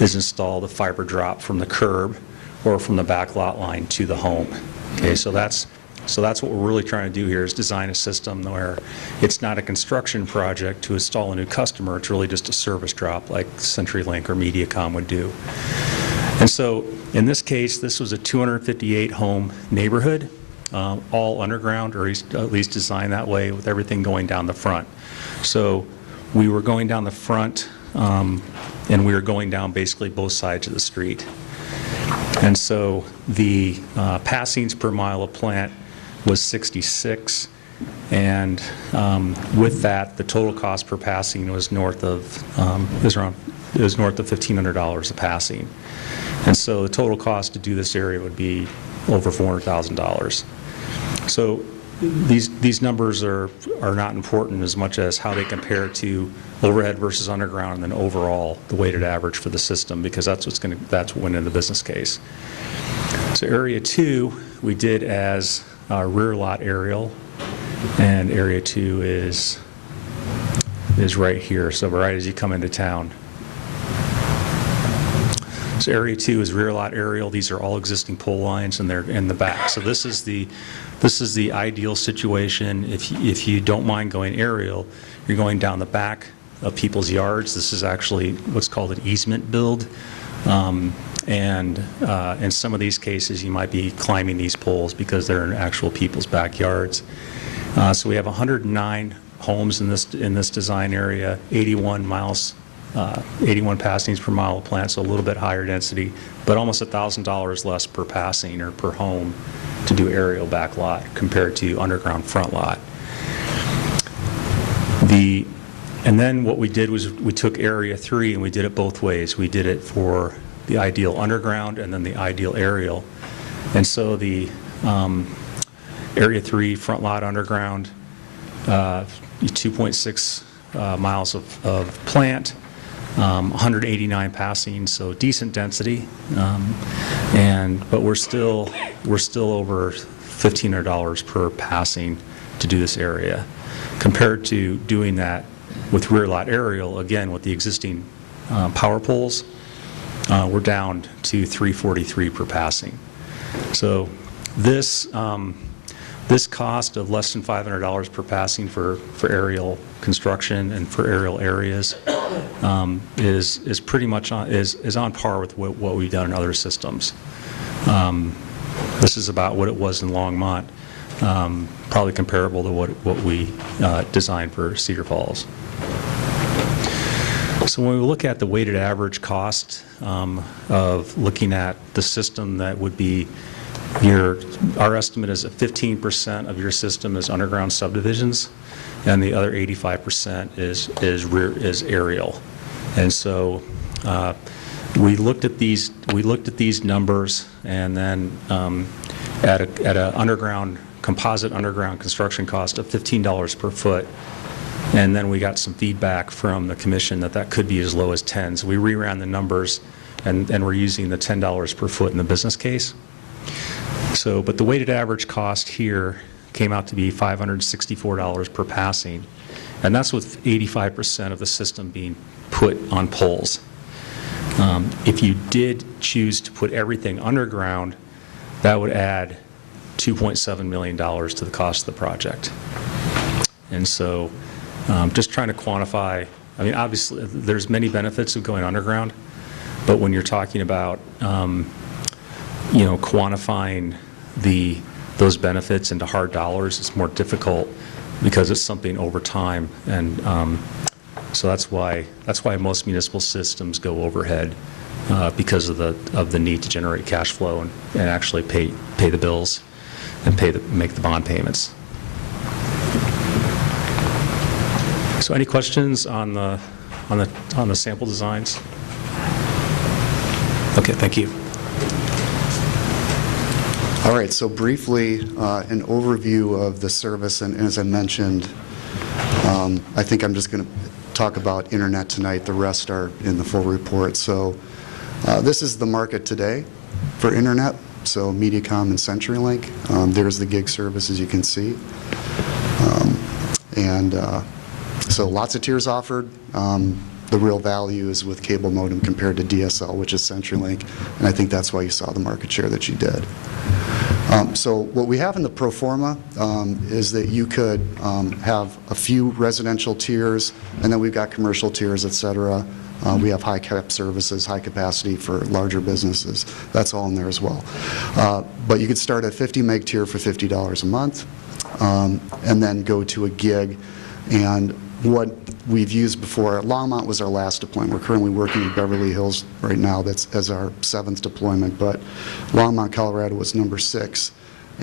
is install the fiber drop from the curb or from the back lot line to the home. Okay, so that's what we're really trying to do here, is design a system where it's not a construction project to install a new customer, it's really just a service drop like CenturyLink or MediaCom would do. And so in this case, this was a 258 home neighborhood, all underground, or at least designed that way, with everything going down the front. So we were going down the front, and we were going down basically both sides of the street. And so the passings per mile of plant was 66, and with that, the total cost per passing was north of $1,500 a passing. And so the total cost to do this area would be over $400,000. So these numbers are not important as much as how they compare to overhead versus underground, and then overall the weighted average for the system, because that's what went in the business case. So area 2 we did as rear lot aerial, and area 2 is right here, so right as you come into town. So area 2 is rear lot aerial. These are all existing pole lines, and they're in the back. So this is the ideal situation. If you don't mind going aerial, you're going down the back of people's yards. This is actually what's called an easement build. And in some of these cases, you might be climbing these poles because they're in actual people's backyards. So we have 109 homes in this design area, 81 passings per mile of plant, so a little bit higher density, but almost $1,000 less per passing or per home to do aerial back lot compared to underground front lot. And then what we did was we took area 3 and we did it both ways. We did it for the ideal underground and then the ideal aerial. And so the area 3 front lot underground, 2.6 miles of plant, 189 passings, so decent density, but we're still over $1,500 per passing to do this area, compared to doing that with rear lot aerial. Again, with the existing power poles, we're down to $343 per passing. So this cost of less than $500 per passing for aerial construction and for aerial areas is pretty much on par with what we've done in other systems. This is about what it was in Longmont. probably comparable to what we designed for Cedar Falls. So when we look at the weighted average cost of looking at the system that would be our estimate is that 15% of your system is underground subdivisions, and the other 85% is aerial. And so we looked at these numbers, and then at a composite underground construction cost of $15 per foot. And then we got some feedback from the commission that could be as low as 10. So we reran the numbers, and we're using the $10 per foot in the business case. So, but the weighted average cost here came out to be $564 per passing, and that's with 85% of the system being put on poles. If you did choose to put everything underground, that would add $2.7 million to the cost of the project. And so just trying to quantify, I mean, obviously there's many benefits of going underground, but when you're talking about quantifying those benefits into hard dollars, it's more difficult because it's something over time, and so that's why most municipal systems go overhead because of the need to generate cash flow and actually pay the bills and make the bond payments. So any questions on the sample designs? Okay, thank you. All right, so briefly, an overview of the service, and as I mentioned, I think I'm just going to talk about internet tonight. The rest are in the full report. So this is the market today for internet, so Mediacom and CenturyLink. There's the gig service, as you can see. So lots of tiers offered. The real value is with cable modem compared to DSL, which is CenturyLink, and I think that's why you saw the market share that you did. So what we have in the pro forma is that you could have a few residential tiers, and then we've got commercial tiers, et cetera. We have high cap services, high capacity for larger businesses. That's all in there as well. But you could start at 50 meg tier for $50 a month, and then go to a gig. And what we've used before, Longmont was our last deployment. We're currently working in Beverly Hills right now. That's as our 7th deployment, but Longmont, Colorado was number 6,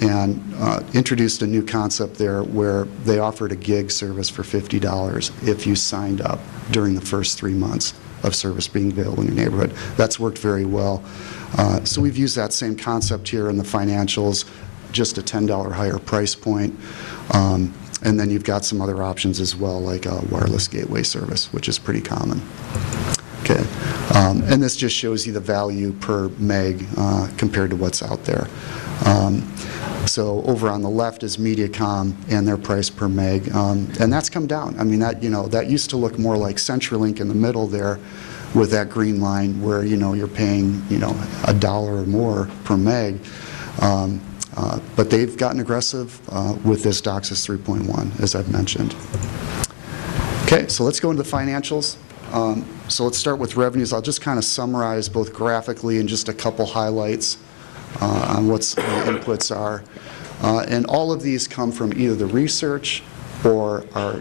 and introduced a new concept there where they offered a gig service for $50 if you signed up during the first 3 months of service being available in your neighborhood. That's worked very well. So we've used that same concept here in the financials, just a $10 higher price point. And then you've got some other options as well, like a wireless gateway service, which is pretty common. Okay, and this just shows you the value per meg compared to what's out there. So over on the left is Mediacom and their price per meg, and that's come down. I mean, that used to look more like CenturyLink in the middle there, with that green line where you're paying $1 or more per meg. But they've gotten aggressive with this Docsis 3.1, as I've mentioned. Okay, so let's go into the financials. So let's start with revenues. I'll just kind of summarize both graphically and just a couple highlights on what the inputs are. And all of these come from either the research or our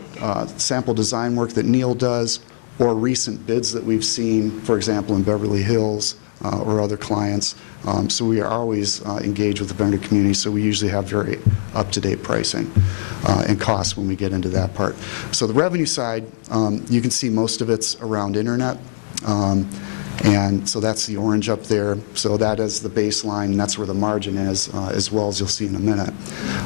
sample design work that Neil does, or recent bids that we've seen, for example, in Beverly Hills or other clients. So we are always engaged with the vendor community, so we usually have very up-to-date pricing and costs when we get into that part. So the revenue side, you can see most of it's around internet. And so that's the orange up there. So that is the baseline, and that's where the margin is, as well as you'll see in a minute.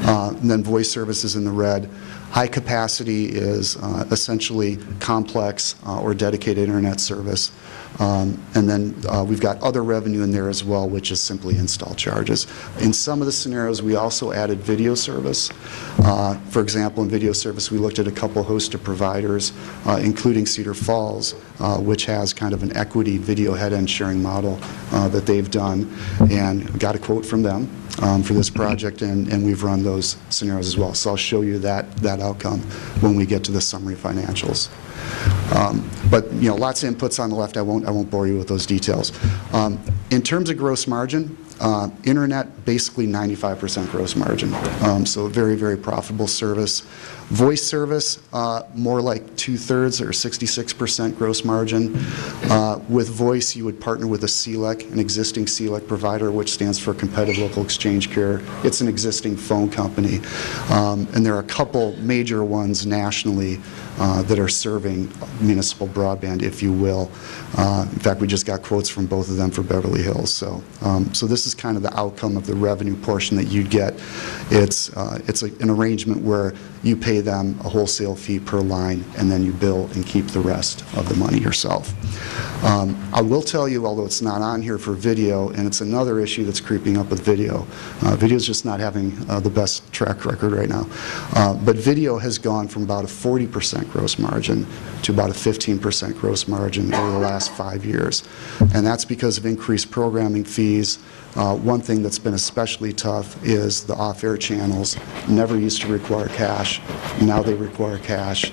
And then voice services in the red. High capacity is essentially complex or dedicated internet service. And then we've got other revenue in there as well, which is simply install charges. In some of the scenarios, we also added video service. For example, in video service, we looked at a couple hosted providers, including Cedar Falls, which has kind of an equity video head-end sharing model that they've done, and got a quote from them for this project, and we've run those scenarios as well. So I'll show you that outcome when we get to the summary financials. But lots of inputs on the left. I won't bore you with those details. In terms of gross margin, Internet, basically 95% gross margin. So a very, very profitable service. Voice service, more like 2/3 or 66% gross margin. With voice, you would partner with a CLEC, an existing CLEC provider, which stands for Competitive Local Exchange Carrier. It's an existing phone company. And there are a couple major ones nationally that are serving municipal broadband, if you will. In fact, we just got quotes from both of them for Beverly Hills. So this is kind of the outcome of the revenue portion that you'd get. It's an arrangement where you pay them a wholesale fee per line, and then you bill and keep the rest of the money yourself. I will tell you, although it's not on here for video, and it's another issue that's creeping up with video. Video is just not having the best track record right now. But video has gone from about a 40% gross margin to about a 15% gross margin over the last 5 years. And that's because of increased programming fees. One thing that's been especially tough is the off-air channels never used to require cash. Now they require cash.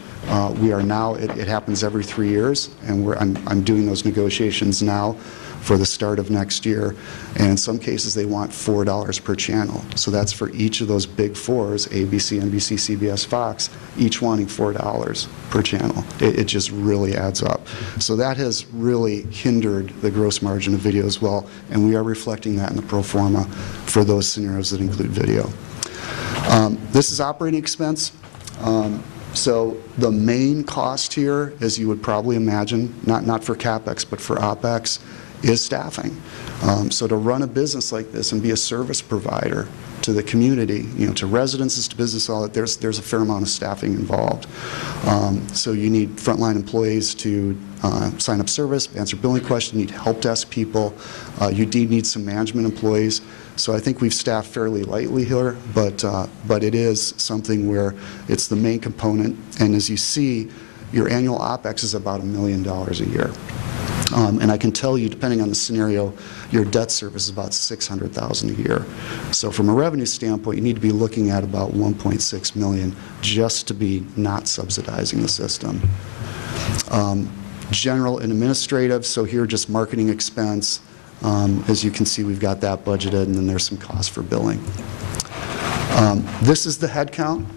We are now, it happens every 3 years, and I'm doing those negotiations now for the start of next year. And in some cases, they want $4 per channel. So that's for each of those big fours, ABC, NBC, CBS, Fox, each wanting $4 per channel. It just really adds up. So that has really hindered the gross margin of video as well, and we are reflecting that in the pro forma for those scenarios that include video. This is operating expense. So the main cost here, as you would probably imagine, not for Capex, but for OpEx, is staffing. So to run a business like this and be a service provider to the community, to residences, to business, all that, there's a fair amount of staffing involved. So you need frontline employees to sign up service, answer billing questions, you need help desk people, you do need some management employees. So I think we've staffed fairly lightly here, but it is something where it's the main component. And as you see, your annual OpEx is about $1 million a year. And I can tell you, depending on the scenario, your debt service is about $600,000 a year. So from a revenue standpoint, you need to be looking at about $1.6 million just to be not subsidizing the system. General and administrative, so here just marketing expense. As you can see, we've got that budgeted, and then there's some costs for billing. This is the head count.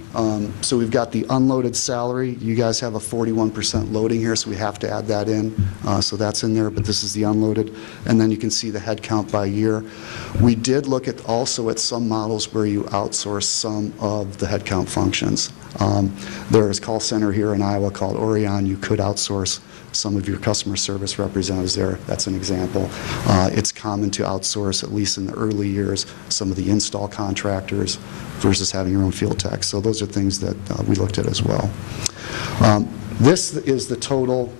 So we've got the unloaded salary. You guys have a 41% loading here, so we have to add that in. So that's in there, but this is the unloaded. And then you can see the head count by year. We did look at also at some models where you outsource some of the head count functions. There is a call center here in Iowa called Orion. You could outsource some of your customer service representatives there. That's an example. It's common to outsource, at least in the early years, some of the install contractors versus having your own field techs. So those are things that we looked at as well. This is the total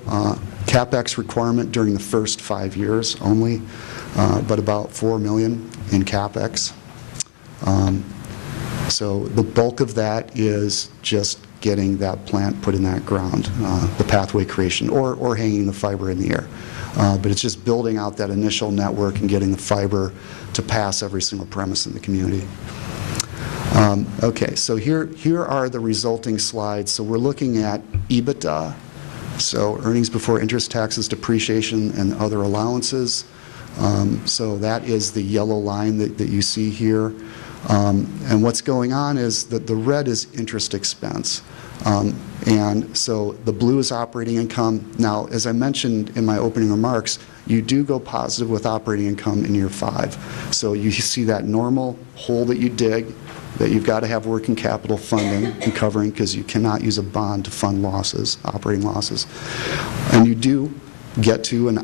Capex requirement during the first 5 years only, but about $4 million in Capex. So the bulk of that is just getting that plant put in that ground, the pathway creation, or hanging the fiber in the air. But it's just building out that initial network and getting the fiber to pass every single premise in the community. Okay, so here are the resulting slides. So we're looking at EBITDA, so earnings before interest, taxes, depreciation, and other allowances. So that is the yellow line that you see here. And what's going on is that the red is interest expense. And so the blue is operating income. Now, as I mentioned in my opening remarks, you do go positive with operating income in year 5. So you see that normal hole that you dig, that you've got to have working capital funding and covering, because you cannot use a bond to fund losses, operating losses. And you do get to an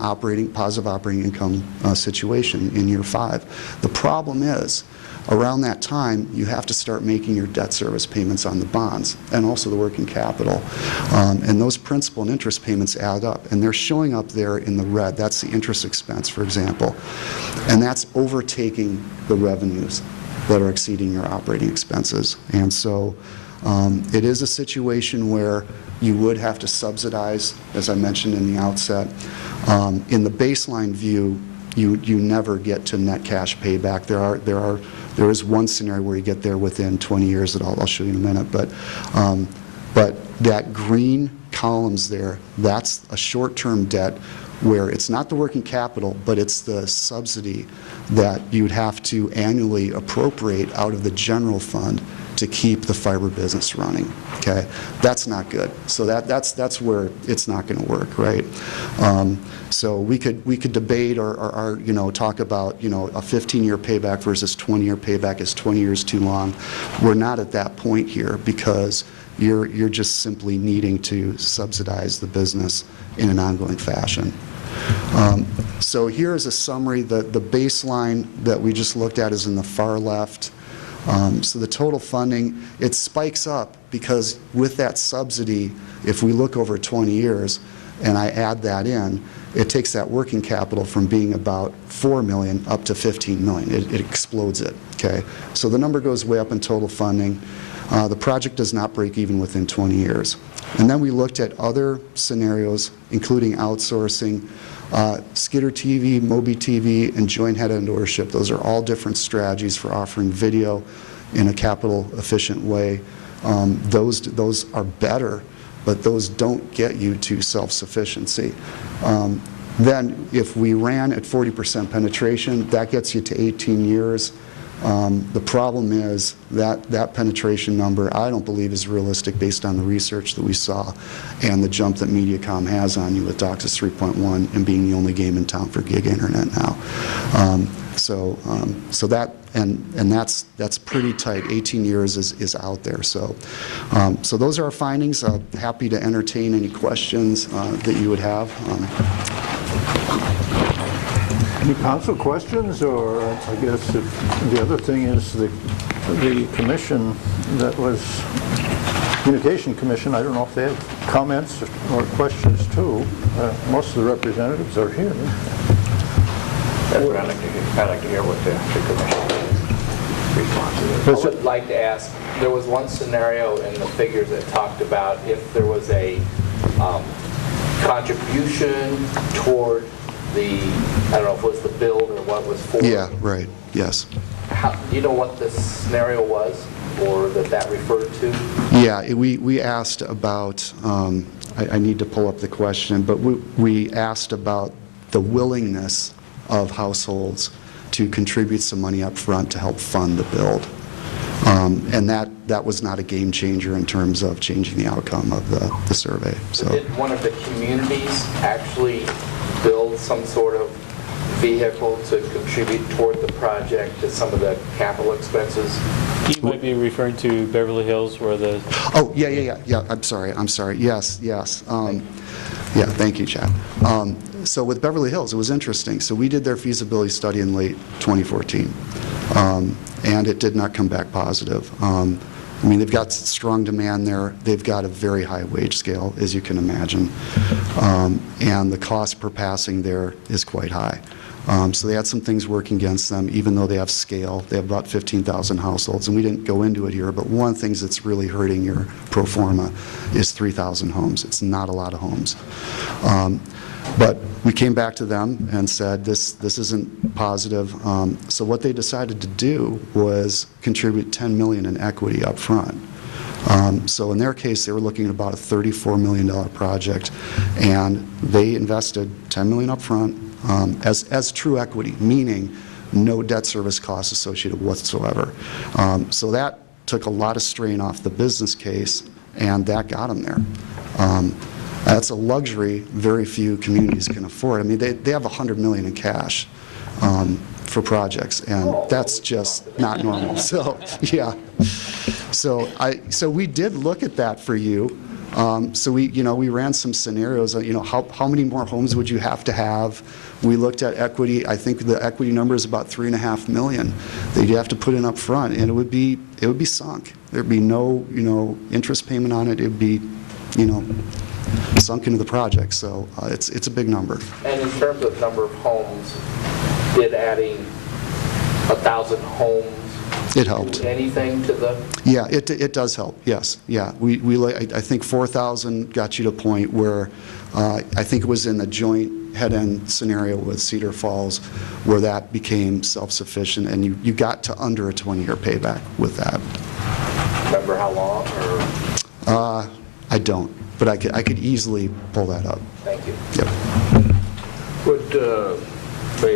positive operating income situation in year 5. The problem is, around that time, you have to start making your debt service payments on the bonds and also the working capital. And those principal and interest payments add up, and they're showing up there in the red. That's the interest expense, for example. And that's overtaking the revenues that are exceeding your operating expenses. And so it is a situation where you would have to subsidize, as I mentioned in the outset. In the baseline view, you never get to net cash payback. There is one scenario where you get there within 20 years that I'll show you in a minute, but that green columns there, that's a short-term debt where it's not the working capital, but it's the subsidy that you'd have to annually appropriate out of the general fund to keep the fiber business running, okay? That's not good. So that's where it's not going to work, right? So we could debate or you know, talk about, you know, a 15-year payback versus 20-year payback. Is 20 years too long? We're not at that point here because you're just simply needing to subsidize the business in an ongoing fashion. So here's a summary. The baseline that we just looked at is in the far left. So the total funding, it spikes up because with that subsidy, if we look over 20 years and I add that in, it takes that working capital from being about $4 million up to $15 million. It explodes it, okay? So the number goes way up in total funding. The project does not break even within 20 years. And then we looked at other scenarios, including outsourcing, Skidder TV, Mobi TV, and joint head-end ownership. Those are all different strategies for offering video in a capital-efficient way. Those are better, but those don't get you to self-sufficiency. Then if we ran at 40% penetration, that gets you to 18 years. The problem is that penetration number, I don't believe is realistic based on the research that we saw and the jump that Mediacom has on you with Docsis 3.1 and being the only game in town for gig internet now. So that and that's pretty tight. 18 years is out there. So those are our findings. Happy to entertain any questions that you would have. Any council questions, or I guess if the other thing is the commission that was, Communication Commission, I don't know if they have comments or questions too. Most of the representatives are here. I'd like to hear what the commission response is. I would like to ask, there was one scenario in the figures that talked about if there was a contribution toward the, I don't know if it was the build or what was for. Yeah, right, yes. Do you know what the scenario was or that referred to? Yeah, we asked about, I need to pull up the question, but we asked about the willingness of households to contribute some money up front to help fund the build. And that was not a game changer in terms of changing the outcome of the survey. So did one of the communities actually build some sort of vehicle to contribute toward the project to some of the capital expenses? You might be referring to Beverly Hills where the... Oh, yeah, I'm sorry, yes. Yeah, thank you, Chad. So with Beverly Hills, it was interesting. So we did their feasibility study in late 2014, and it did not come back positive. I mean, they've got strong demand there. They've got a very high wage scale, as you can imagine, and the cost per passing there is quite high. So they had some things working against them, even though they have scale. They have about 15,000 households, and we didn't go into it here, but one of the things that's really hurting your pro forma is 3,000 homes. It's not a lot of homes. But we came back to them and said, this isn't positive. So what they decided to do was contribute $10 million in equity up front. So in their case, they were looking at about a $34 million project, and they invested $10 million up front as true equity, meaning no debt service costs associated whatsoever. So that took a lot of strain off the business case, and that got them there. That's a luxury very few communities can afford. I mean, they have $100 million in cash for projects, and that's just not normal. So, yeah. So we did look at that for you. So we ran some scenarios. How many more homes would you have to have? We looked at equity. I think the equity number is about $3.5 million that you'd have to put in up front, and it would be sunk. There'd be no interest payment on it. It'd be sunk into the project. So it's a big number. And in terms of number of homes, did adding 1,000 homes it helped. Do anything to the? Yeah, it does help. Yes, yeah. I think 4,000 got you to a point where I think it was in the joint head-end scenario with Cedar Falls where that became self-sufficient, and you got to under a 20-year payback with that. Remember how long? Or? I don't, but I could easily pull that up. Thank you. Yep. Would a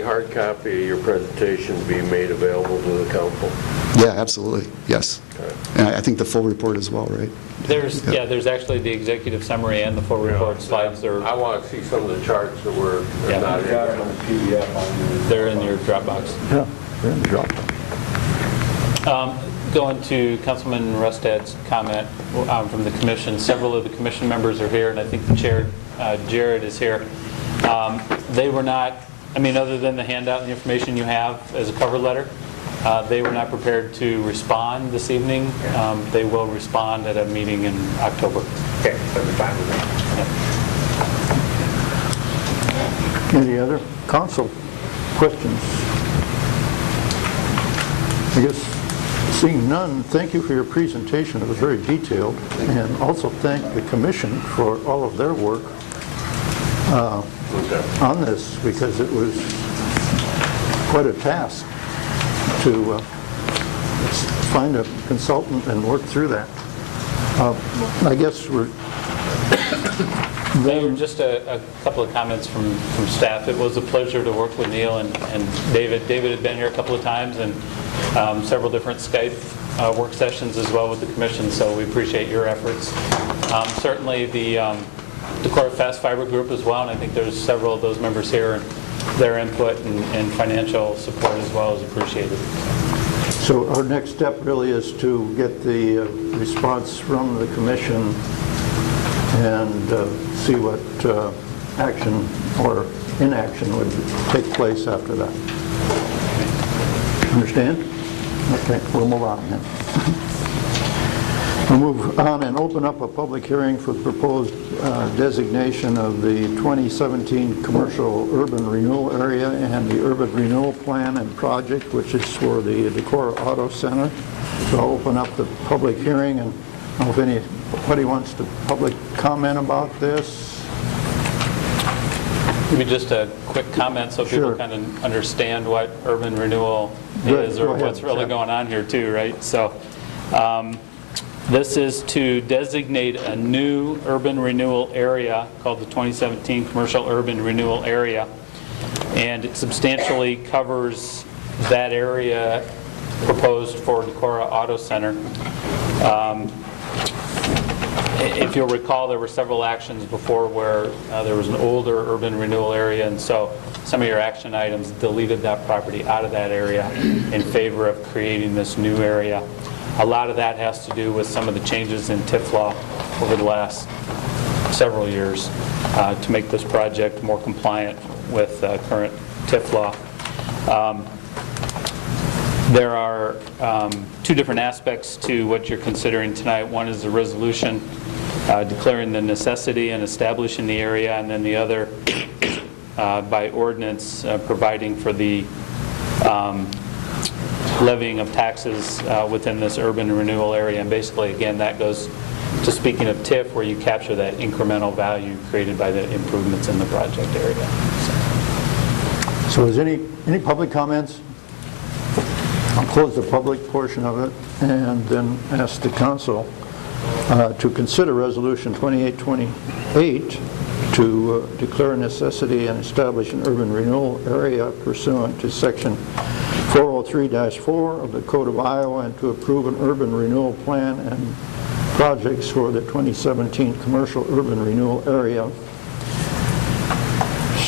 hard copy of your presentation be made available to the council? Yeah, absolutely, yes. And I think the full report as well, right? There's actually the executive summary and the full report slides. I want to see some of the charts that were not in there. They're in your Dropbox. Yeah, they're in the Dropbox. Going to Councilman Rustad's comment from the commission, several of the commission members are here, and I think the chair, Jared, is here. They were not, other than the handout and the information you have as a cover letter, they were not prepared to respond this evening. They will respond at a meeting in October. Okay, that'll be fine with me. Any other council questions? I guess seeing none, thank you for your presentation. It was very detailed. And also thank the commission for all of their work on this, because it was quite a task to find a consultant and work through that. I guess we're... Just a couple of comments from staff. It was a pleasure to work with Neil and David. David had been here a couple of times and several different Skype work sessions as well with the commission, so we appreciate your efforts. Certainly the Decorah Fast Fiber Group as well, and I think there's several of those members here, and their input and financial support as well is appreciated. So our next step really is to get the response from the commission and see what action or inaction would take place after that. Understand? Okay, we'll move on then. We'll move on and open up a public hearing for the proposed designation of the 2017 Commercial Urban Renewal Area and the Urban Renewal Plan and Project, which is for the Decorah Auto Center. So I'll open up the public hearing, and I don't know if anybody wants to public comment about this. Maybe just a quick comment so people kind of understand what urban renewal is or what's really going on here too, right? So this is to designate a new urban renewal area called the 2017 Commercial Urban Renewal Area, and it substantially covers that area proposed for Decorah Auto Center. If you'll recall, there were several actions before where there was an older urban renewal area, and so some of your action items deleted that property out of that area in favor of creating this new area. A lot of that has to do with some of the changes in TIF law over the last several years to make this project more compliant with current TIF law. There are two different aspects to what you're considering tonight. One is the resolution declaring the necessity and establishing the area, and then the other by ordinance providing for the levying of taxes within this urban renewal area. And basically, again, that goes to speaking of TIF, where you capture that incremental value created by the improvements in the project area. So is any public comments? I'll close the public portion of it and then ask the council to consider Resolution 2828 to declare necessity and establish an urban renewal area pursuant to Section 403-4 of the Code of Iowa, and to approve an urban renewal plan and projects for the 2017 Commercial Urban Renewal Area.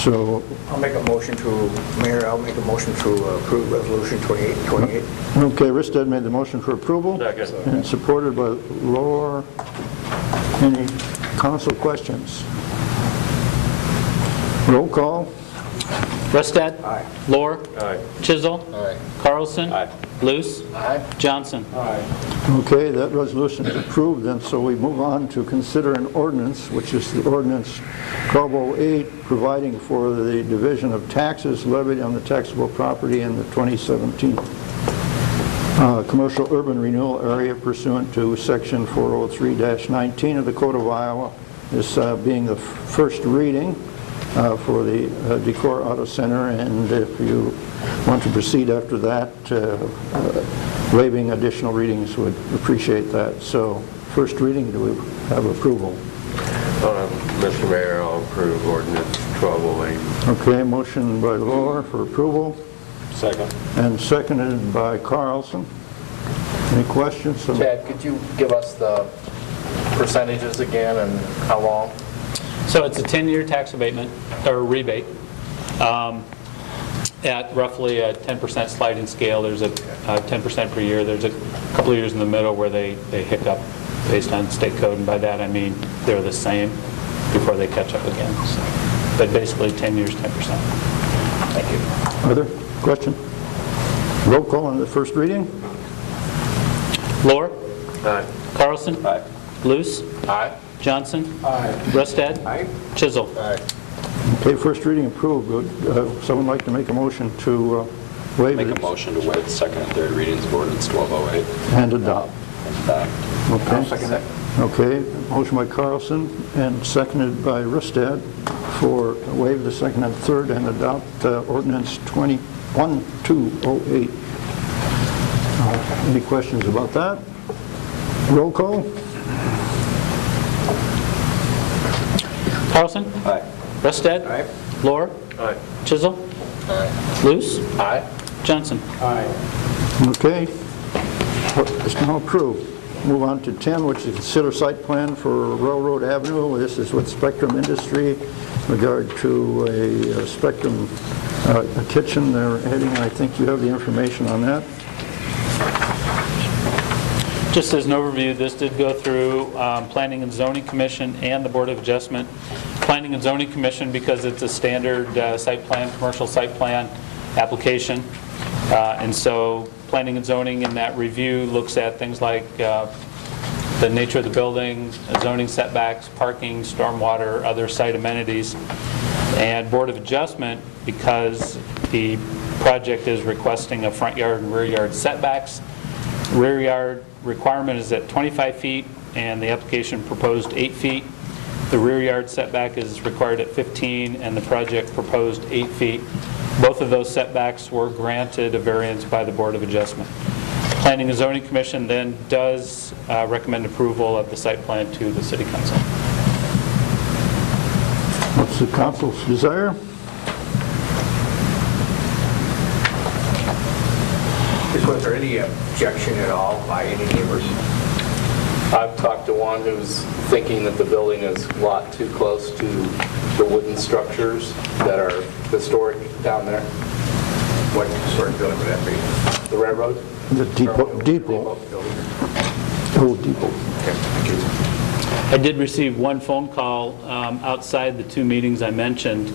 So I'll make a motion to approve Resolution 2828. okay, Ristad made the motion for approval. And supported by Lohr. Any council questions? Roll call. Rustad? Aye. Lohr? Aye. Chisel? Aye. Carlson? Aye. Luce? Aye. Johnson? Okay, that resolution is approved, and so we move on to consider an ordinance, which is the ordinance 1208, providing for the division of taxes levied on the taxable property in the 2017 Commercial Urban Renewal Area pursuant to Section 403-19 of the Code of Iowa. This being the first reading for the Decorah Auto Center, and if you want to proceed after that, waiving additional readings, would appreciate that. So first reading, do we have approval? Mr. Mayor, I'll approve ordinance 1208. Okay, motion by Laura for approval Second. and seconded by Carlson. Any questions? Chad, could you give us the percentages again and how long? So it's a 10-year tax abatement, or rebate, at roughly a 10% sliding scale. There's a 10% per year. There's a couple of years in the middle where they hiccup based on state code, and by that I mean they're the same before they catch up again. So, but basically 10 years, 10%. Thank you. Other question? Roll call on the first reading. Lohr? Aye. Carlson? Aye. Luce? Aye. Johnson? Aye. Rustad? Aye. Chisel? Aye. Okay, first reading approved. Would someone like to make a motion to waive Make it a motion to waive the second and third readings of ordinance 1208. and adopt? Okay. Second that. Okay, motion by Carlson and seconded by Rustad for waive the second and third and adopt ordinance 1208. Any questions about that? Roll call? Carlson? Aye. Rustad? Aye. Lohr? Aye. Chisel? Luce? Aye. Johnson? Okay, it's now approved. Move on to 10, which is consider site plan for Railroad Avenue. This is with Spectrum Industry in regard to a Spectrum a kitchen they're adding. I think you have the information on that. Just as an overview, this did go through Planning and Zoning Commission and the Board of Adjustment. Planning and Zoning Commission because it's a standard site plan, commercial site plan application. And so Planning and Zoning in that review looks at things like the nature of the building, zoning setbacks, parking, stormwater, other site amenities. And Board of Adjustment, because the project is requesting a front yard and rear yard setbacks, rear yard requirement is at 25 feet and the application proposed 8 feet. The rear yard setback is required at 15 and the project proposed 8 feet. Both of those setbacks were granted a variance by the Board of Adjustment. Planning and Zoning Commission then does recommend approval of the site plan to the City Council. What's the council's desire? Was there any objection at all by any neighbors? I've talked to one who's thinking that the building is a lot too close to the wooden structures that are historic down there. What sort of building would that be? The railroad? The depot. Old depot. Okay, thank you. I did receive one phone call outside the two meetings I mentioned,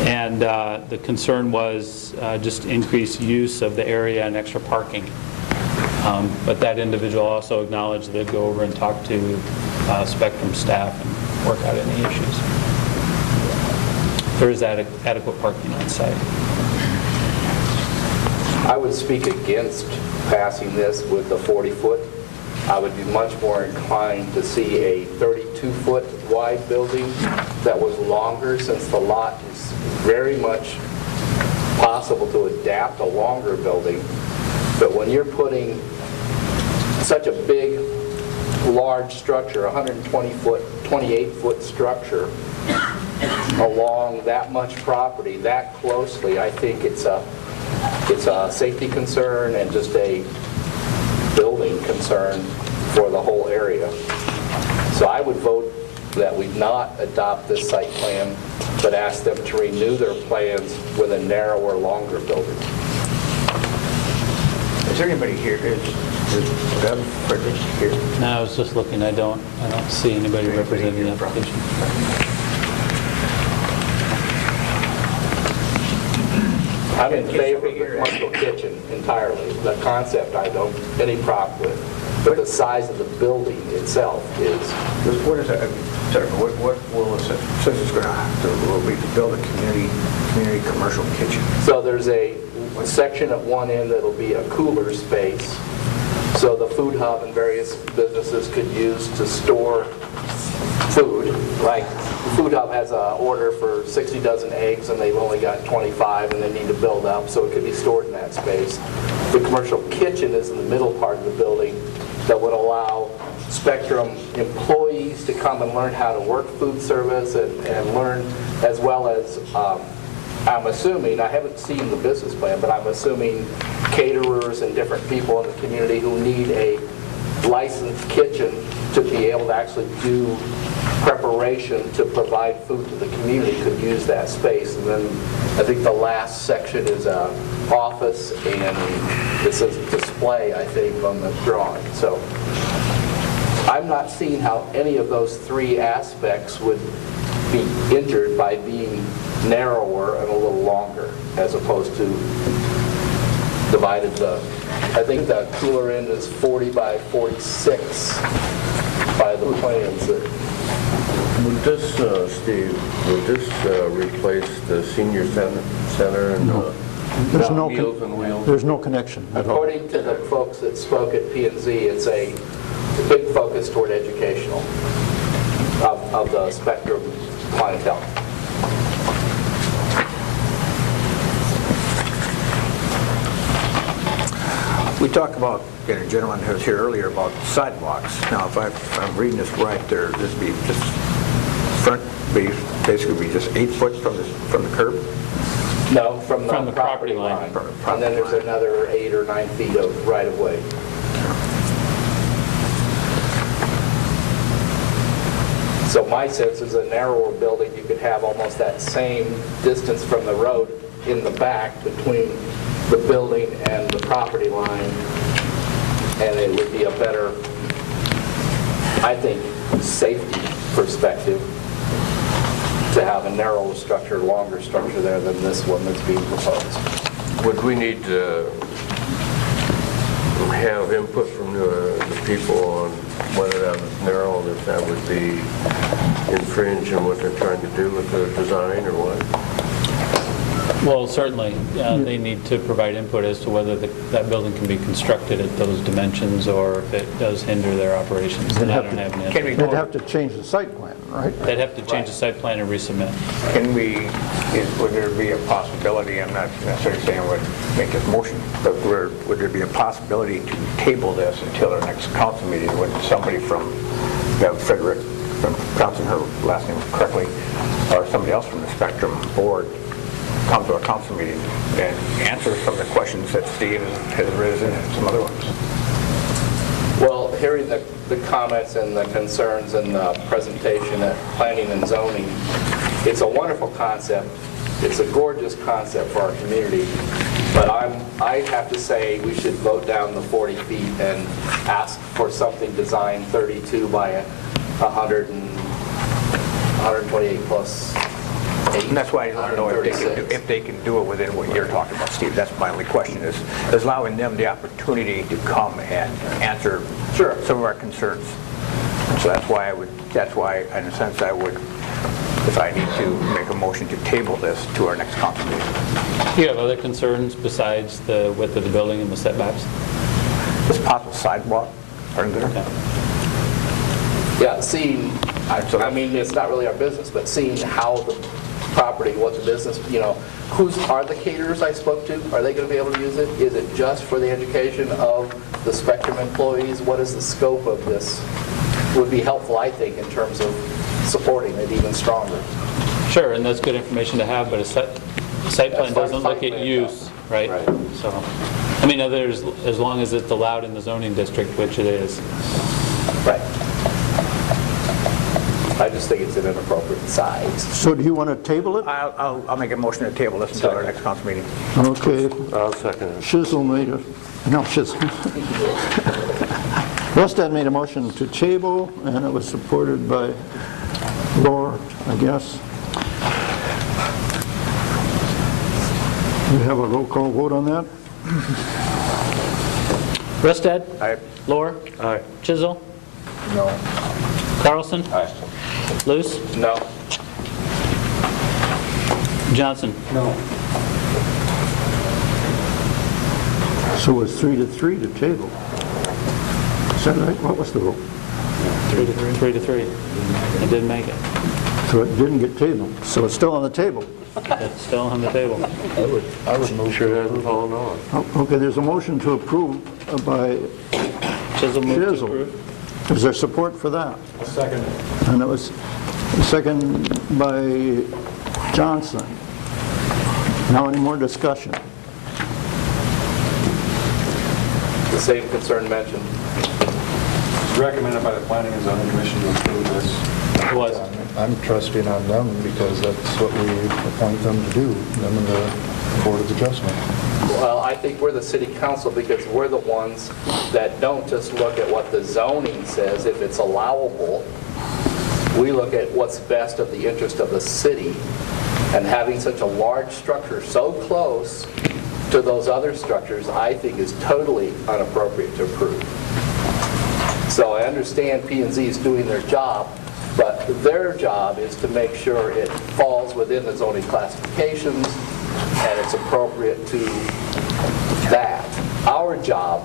and the concern was just increased use of the area and extra parking. But that individual also acknowledged they'd go over and talk to Spectrum staff and work out any issues. There is adequate parking on site. I would speak against passing this with the 40-foot. I would be much more inclined to see a 32-foot wide building that was longer, since the lot is very much possible to adapt a longer building. But when you're putting such a big, large structure, 120-foot, 28-foot structure along that much property that closely, I think it's a safety concern and just a building concern for the whole area. So I would vote that we not adopt this site plan, but ask them to renew their plans with a narrower, longer building. Is there anybody here? Is Doug Frederick here? No, I was just looking. I don't see anybody representing the application. I'm in favor of the commercial kitchen entirely. The concept I don't have any problem with, but the size of the building itself is. What is that? Sorry, what will it say? Says it's going to build a community commercial kitchen. So there's a section at one end that'll be a cooler space. So the food hub and various businesses could use to store food. Like the food hub has an order for 60 dozen eggs and they've only got 25 and they need to build up, so it could be stored in that space. The commercial kitchen is in the middle part of the building that would allow Spectrum employees to come and learn how to work food service and learn, as well as, I'm assuming, I haven't seen the business plan, but I'm assuming caterers and different people in the community who need a licensed kitchen to be able to actually do preparation to provide food to the community could use that space. And then I think the last section is a office, and it says display, I think, on the drawing. So I'm not seeing how any of those three aspects would be injured by being narrower and a little longer, as opposed to divided I think the cooler end is 40 by 46 by the plans. Would this, Steve, would this replace the senior center and There's no, Meals on Wheels? there's no connection at all. According to the folks that spoke at P&Z, it's a big focus toward educational of the Spectrum clientele. We talked about, a gentleman who was here earlier, about sidewalks. Now, if I'm reading this right, this be just front, basically be just 8 foot from the curb? No, from the property line. And then there's another 8 or 9 feet of right-of-way. So my sense is a narrower building, you could have almost that same distance from the road in the back between the building and the property line, and it would be a better, I think, safety perspective to have a narrower structure, longer structure there than this one that's being proposed. Would we need to have input from the people on whether that was narrow, if that would be infringe on what they're trying to do with the design, or what? Well, certainly, they need to provide input as to whether that building can be constructed at those dimensions or if it does hinder their operations. And I don't have an answer. They'd have to change the site plan, right? They'd have to change the site plan and resubmit. Would there be a possibility, I'm not necessarily saying I would make this motion, but would there be a possibility to table this until our next council meeting when somebody from Frederick, if I'm pronouncing her last name correctly, or somebody else from the Spectrum board come to a council meeting and answer some of the questions that Steve has risen and some other ones? Well, hearing the comments and the concerns and the presentation at Planning and Zoning, it's a wonderful concept. It's a gorgeous concept for our community, but I have to say we should vote down the 40 feet and ask for something designed 32 by 128 plus 8. And that's why I don't know if they can do it within what you're talking about, Steve. That's my only question, is allowing them the opportunity to come and answer some of our concerns. So that's why in a sense I would, if I need to make a motion to table this to our next council meeting. Do you have other concerns besides the width of the building and the setbacks? Is possible sidewalk are there? Okay. Yeah, seeing, I mean, it's not really our business, but seeing how the property, what the business, who's are the caterers I spoke to? Are they going to be able to use it? Is it just for the education of the Spectrum employees? What is the scope of this? Would be helpful, I think, in terms of supporting it even stronger. Sure, and that's good information to have, but a site plan doesn't look at use, right? So, I mean, as long as it's allowed in the zoning district, which it is. Right. I just think it's an inappropriate size. So do you want to table it? I'll make a motion to table this until our next council meeting. Okay. I'll second it. Shizzle made a, no, Shizzle. Weston made a motion to table, and it was supported by Laura, I guess. We have a roll call vote on that? Rustad? Aye. Lohr? Aye. Chisel? No. Carlson? Aye. Luce? No. Johnson? No. So it's 3-3 to table. Is that right? What was the vote? 3-3. It didn't make it. So it didn't get tabled. So it's still on the table. It's still on the table. I would move. Sure hasn't fallen off. Oh, okay, there's a motion to approve by Chisel moved to Chisel. approve. Is there support for that? Second. And it was second by Johnson. Now any more discussion? The same concern mentioned. It's recommended by the Planning and Zoning Commission to approve this. It was. I'm trusting on them because that's what we appoint them to do, them and the Board of Adjustment. Well, I think we're the city council because we're the ones that don't just look at what the zoning says, if it's allowable. We look at what's best of the interest of the city. And having such a large structure so close to those other structures, I think is totally inappropriate to approve. So I understand P&Z is doing their job, but their job is to make sure it falls within the zoning classifications and it's appropriate to that. Our job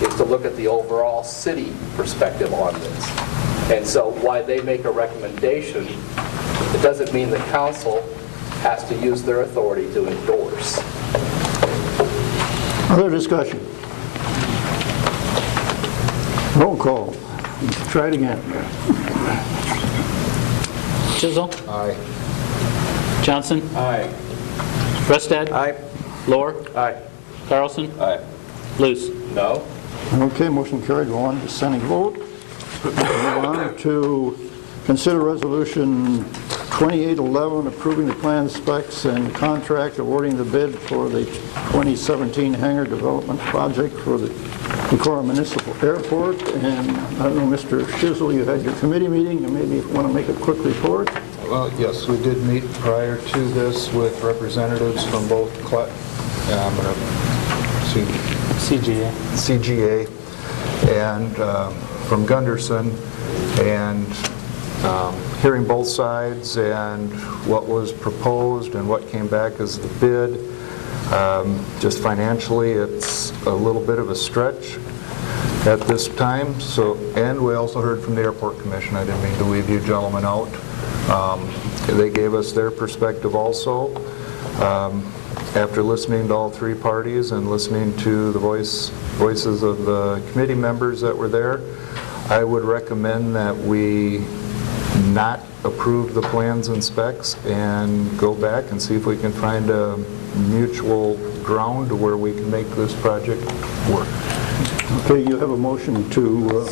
is to look at the overall city perspective on this. And so why they make a recommendation, it doesn't mean the council has to use their authority to endorse. Other discussion? Roll call. Try it again. Chisholm? Aye. Johnson? Aye. Rustad? Aye. Lohr? Aye. Carlson? Aye. Luce? No? Okay, motion carried. Go on to dissenting vote. Move on to consider resolution 2811 approving the plan specs and contract awarding the bid for the 2017 hangar development project for the Decorah Municipal Airport. And I don't know, Mr. Shizzle, you had your committee meeting, and maybe you want to make a quick report. Well, yes, we did meet prior to this with representatives from both CGA and from Gunderson, and hearing both sides and what was proposed and what came back as the bid. Just financially, it's a little bit of a stretch at this time. So, and we also heard from the Airport Commission. I didn't mean to leave you gentlemen out. They gave us their perspective also. After listening to all three parties and listening to the voices of the committee members that were there, I would recommend that we not approve the plans and specs and go back and see if we can find a mutual ground where we can make this project work. Okay, you have a motion to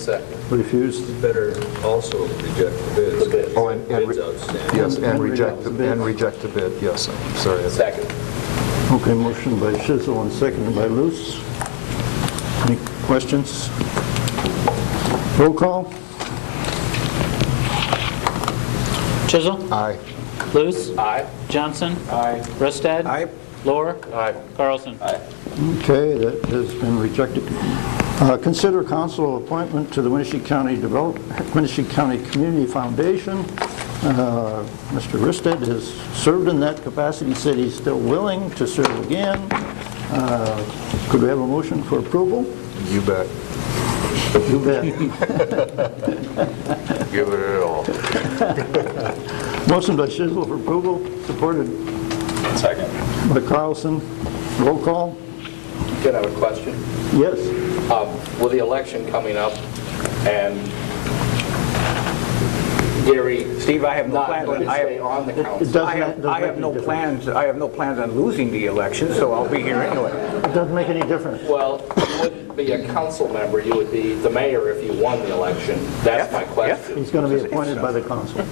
refuse. Better also reject the bids. The bid. Oh, and Bids outstanding. yes, and reject the bid. bid. Yes, I'm sorry. Second. Okay, motion by Shizzle and seconded by Luce. Any questions? Roll call. Chisholm? Aye. Luce? Aye. Johnson? Aye. Rustad? Aye. Lohr? Aye. Carlson? Aye. Okay, that has been rejected. Consider council appointment to the Winnebago County Community Foundation. Mr. Rustad has served in that capacity, said he's still willing to serve again. Could we have a motion for approval? You bet. You bet. Give it a all. Motion by Shizzle for approval, supported Second. by Carlson. Roll call? Can I have a question? Yes. With the election coming up and Gary Steve, I have no not plans going to on, stay on the council. doesn't I have make no any difference. plans. I have no plans on losing the election, so I'll be here anyway. It doesn't make any difference. Well, you wouldn't be a council member, you would be the mayor if you won the election. That's my question. He's going to be appointed by the council.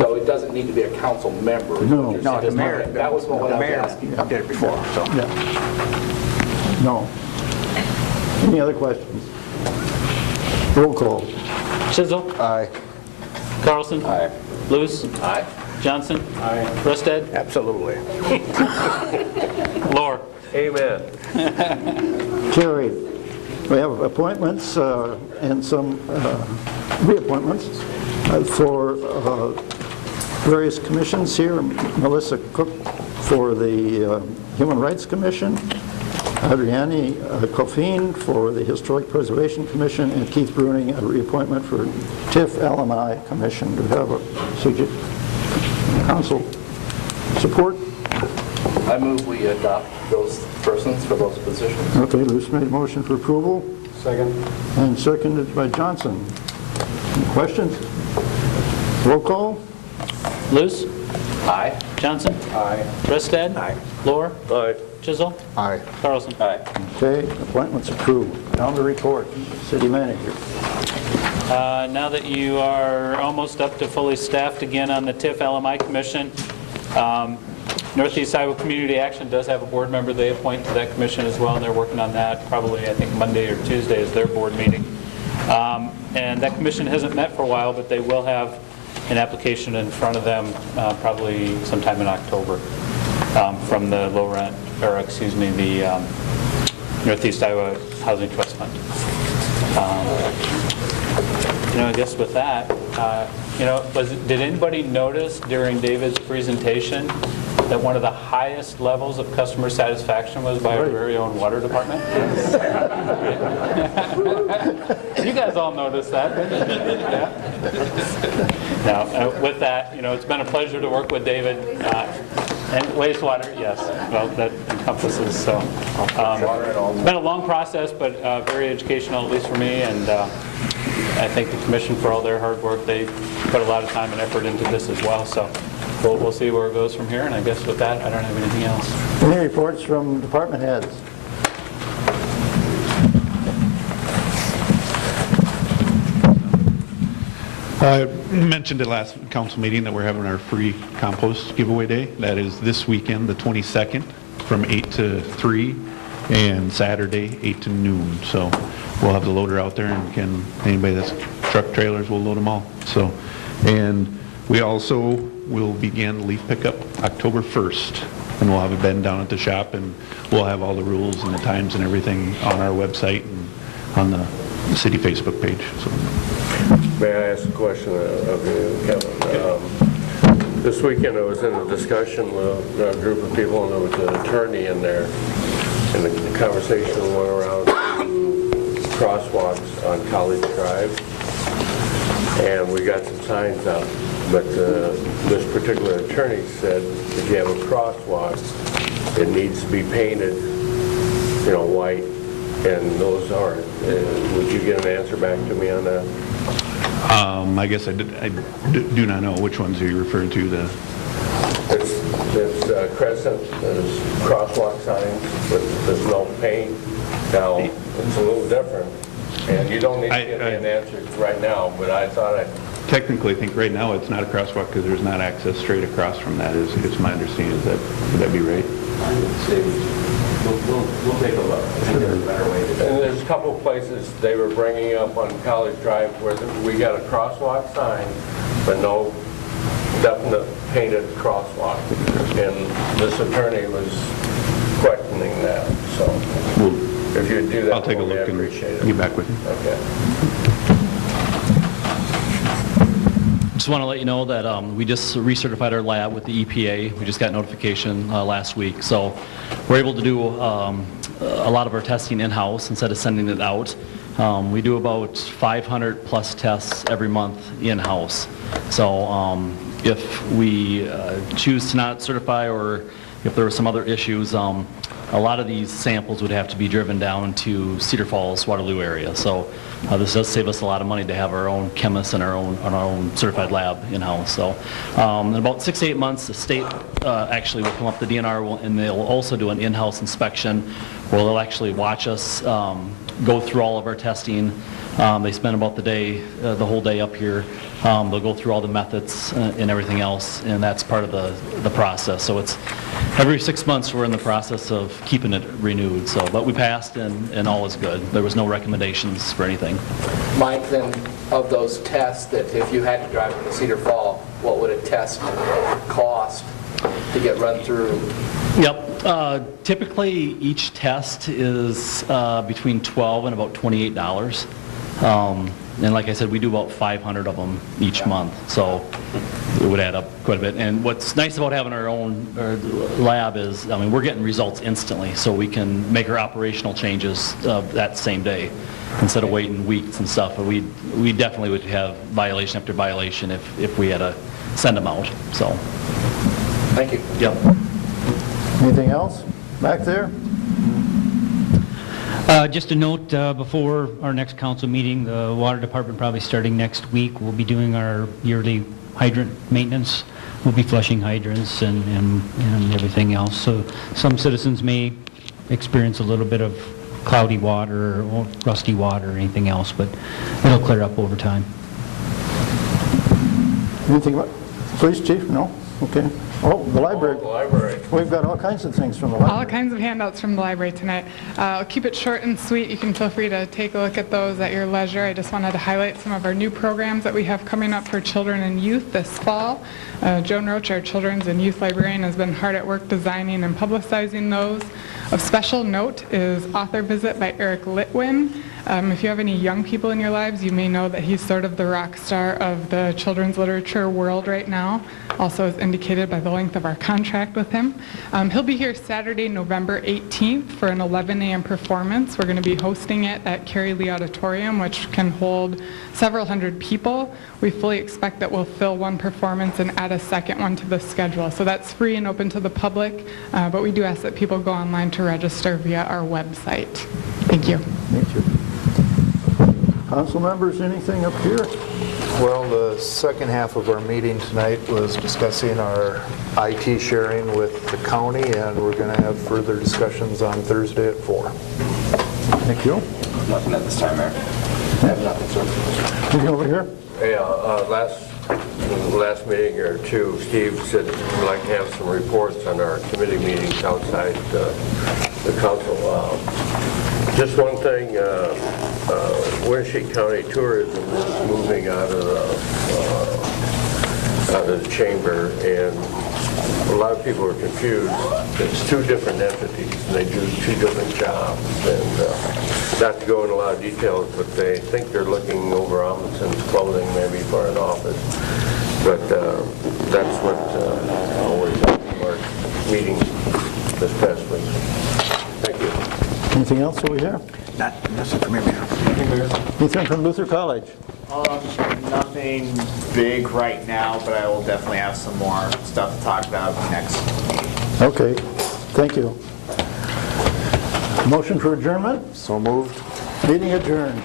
So it doesn't need to be a council member. is what No. you're No, saying. the mayor. That was what I The was mayor asking. did it before, so. Yeah. No. Any other questions? Roll call. Chisholm? Aye. Carlson? Aye. Luce? Aye. Johnson? Aye. Rustad? Absolutely. Lohr? Amen. Carried. We have appointments and some reappointments for various commissions here. Melissa Cook for the Human Rights Commission, Adriani Coffin for the Historic Preservation Commission, and Keith Bruning, a reappointment for TIF LMI Commission. Do we have a council support? I move we adopt those persons for those positions. Okay, Luce made a motion for approval, Second. And seconded by Johnson. Any questions? Roll call? Luce? Aye. Johnson? Aye. Ristad? Aye. Lohr? Aye. Chisel? Aye. Carlson? Aye. Okay, appointments approved. Down to report, city manager. Now that you are almost up to fully staffed again on the TIF LMI Commission, Northeast Iowa Community Action does have a board member they appoint to that commission as well, and they're working on that. Probably, I think, Monday or Tuesday is their board meeting. And that commission hasn't met for a while, but they will have an application in front of them probably sometime in October from the low rent, or excuse me, the Northeast Iowa Housing Trust Fund. I guess with that, did anybody notice during David's presentation that one of the highest levels of customer satisfaction was by our very own water department? You guys all noticed that, didn't you? Yeah? Now, with that, it's been a pleasure to work with David. And wastewater, yes. Well, that encompasses, so. It's been a long process, but very educational, at least for me, and I thank the commission for all their hard work. They put a lot of time and effort into this as well, so we'll see where it goes from here, and I guess with that, I don't have anything else. Any reports from department heads? I mentioned at last council meeting that we're having our free compost giveaway day. That is this weekend, the 22nd, from 8 to 3, and Saturday, 8 to noon. So we'll have the loader out there, and anybody that's truck trailers, we'll load them all. So, and we also will begin leaf pickup October 1st, and we'll have a bin down at the shop, and we'll have all the rules and the times and everything on our website and on the city Facebook page. So. May I ask a question of you, Kevin? This weekend I was in a discussion with a group of people, and there was an attorney in there, and the conversation went around crosswalks on College Drive, and we got some signs up, but this particular attorney said if you have a crosswalk, it needs to be painted, white, and those aren't. Would you get an answer back to me on that? I guess I do not know which ones are you referring to. It's crescent, there's crosswalk signs, but there's no paint. Now, it's a little different, and you don't need to get me an answer right now, but I thought Technically, I think right now it's not a crosswalk because there's not access straight across from that. It's my understanding. Would that be right? We'll take a look. I think there's a better way to do it. And there's a couple of places they were bringing up on College Drive where we got a crosswalk sign, but no definite painted crosswalk. And this attorney was questioning that. So if you do that, I'll take a look and get back with you. Okay. Just want to let you know that we just recertified our lab with the EPA. We just got notification last week. So we're able to do a lot of our testing in-house instead of sending it out. We do about 500 plus tests every month in-house. So if we choose to not certify, or if there were some other issues, a lot of these samples would have to be driven down to Cedar Falls, Waterloo area. So this does save us a lot of money to have our own chemists and our own certified lab in-house. So in about 6 to 8 months, the state actually will come up, the DNR, and they'll also do an in-house inspection where they'll actually watch us go through all of our testing. They spend about the whole day up here. They'll go through all the methods and everything else, and that's part of the process. So it's every 6 months we're in the process of keeping it renewed. So, but we passed, and all is good. There was no recommendations for anything. Mike, then, of those tests, that if you had to drive to Cedar Falls, what would a test cost to get run through? Yep. Typically, each test is between $12 and about $28. And like I said, we do about 500 of them each month, so it would add up quite a bit. And what's nice about having our own lab is, we're getting results instantly, so we can make our operational changes that same day instead of waiting weeks and stuff. But we definitely would have violation after violation if we had to send them out. So, thank you. Yep. Anything else back there? Just a note, before our next council meeting, the water department probably starting next week, we'll be doing our yearly hydrant maintenance. We'll be flushing hydrants and everything else. So some citizens may experience a little bit of cloudy water or rusty water or anything else, but it'll clear up over time. Anything about, police chief? No? Okay. Oh, the library. The library. We've got all kinds of things from the library. All kinds of handouts from the library tonight. I'll keep it short and sweet. You can feel free to take a look at those at your leisure. I just wanted to highlight some of our new programs that we have coming up for children and youth this fall. Joan Roach, our children's and youth librarian, has been hard at work designing and publicizing those. Of special note is Author Visit by Eric Litwin. If you have any young people in your lives, you may know that he's sort of the rock star of the children's literature world right now, also as indicated by the length of our contract with him. He'll be here Saturday, November 18th for an 11 a.m. performance. We're going to be hosting it at Carey Lee Auditorium, which can hold several hundred people. We fully expect that we'll fill one performance and add a second one to the schedule. So that's free and open to the public, but we do ask that people go online to register via our website. Thank you. Thank you. Council members, anything up here? Well, the second half of our meeting tonight was discussing our IT sharing with the county, and we're going to have further discussions on Thursday at 4. Thank you. Nothing at this time, Mayor. I have nothing, sir. Anything over here? Yeah, last meeting or two, Steve said we'd like to have some reports on our committee meetings outside the council. Just one thing, Winnebago County Tourism is moving out of the chamber, and a lot of people are confused. It's two different entities, and they do two different jobs. And not to go into a lot of details, but they think they're looking over Amundsen's clothing maybe for an office. But that's what always happened in our meeting this past week. Thank you. Anything else over here? Nothing from me, Mayor. Anything from Luther College? Nothing big right now, but I will definitely have some more stuff to talk about next meeting. Okay, thank you. Motion for adjournment? So moved. Meeting adjourned.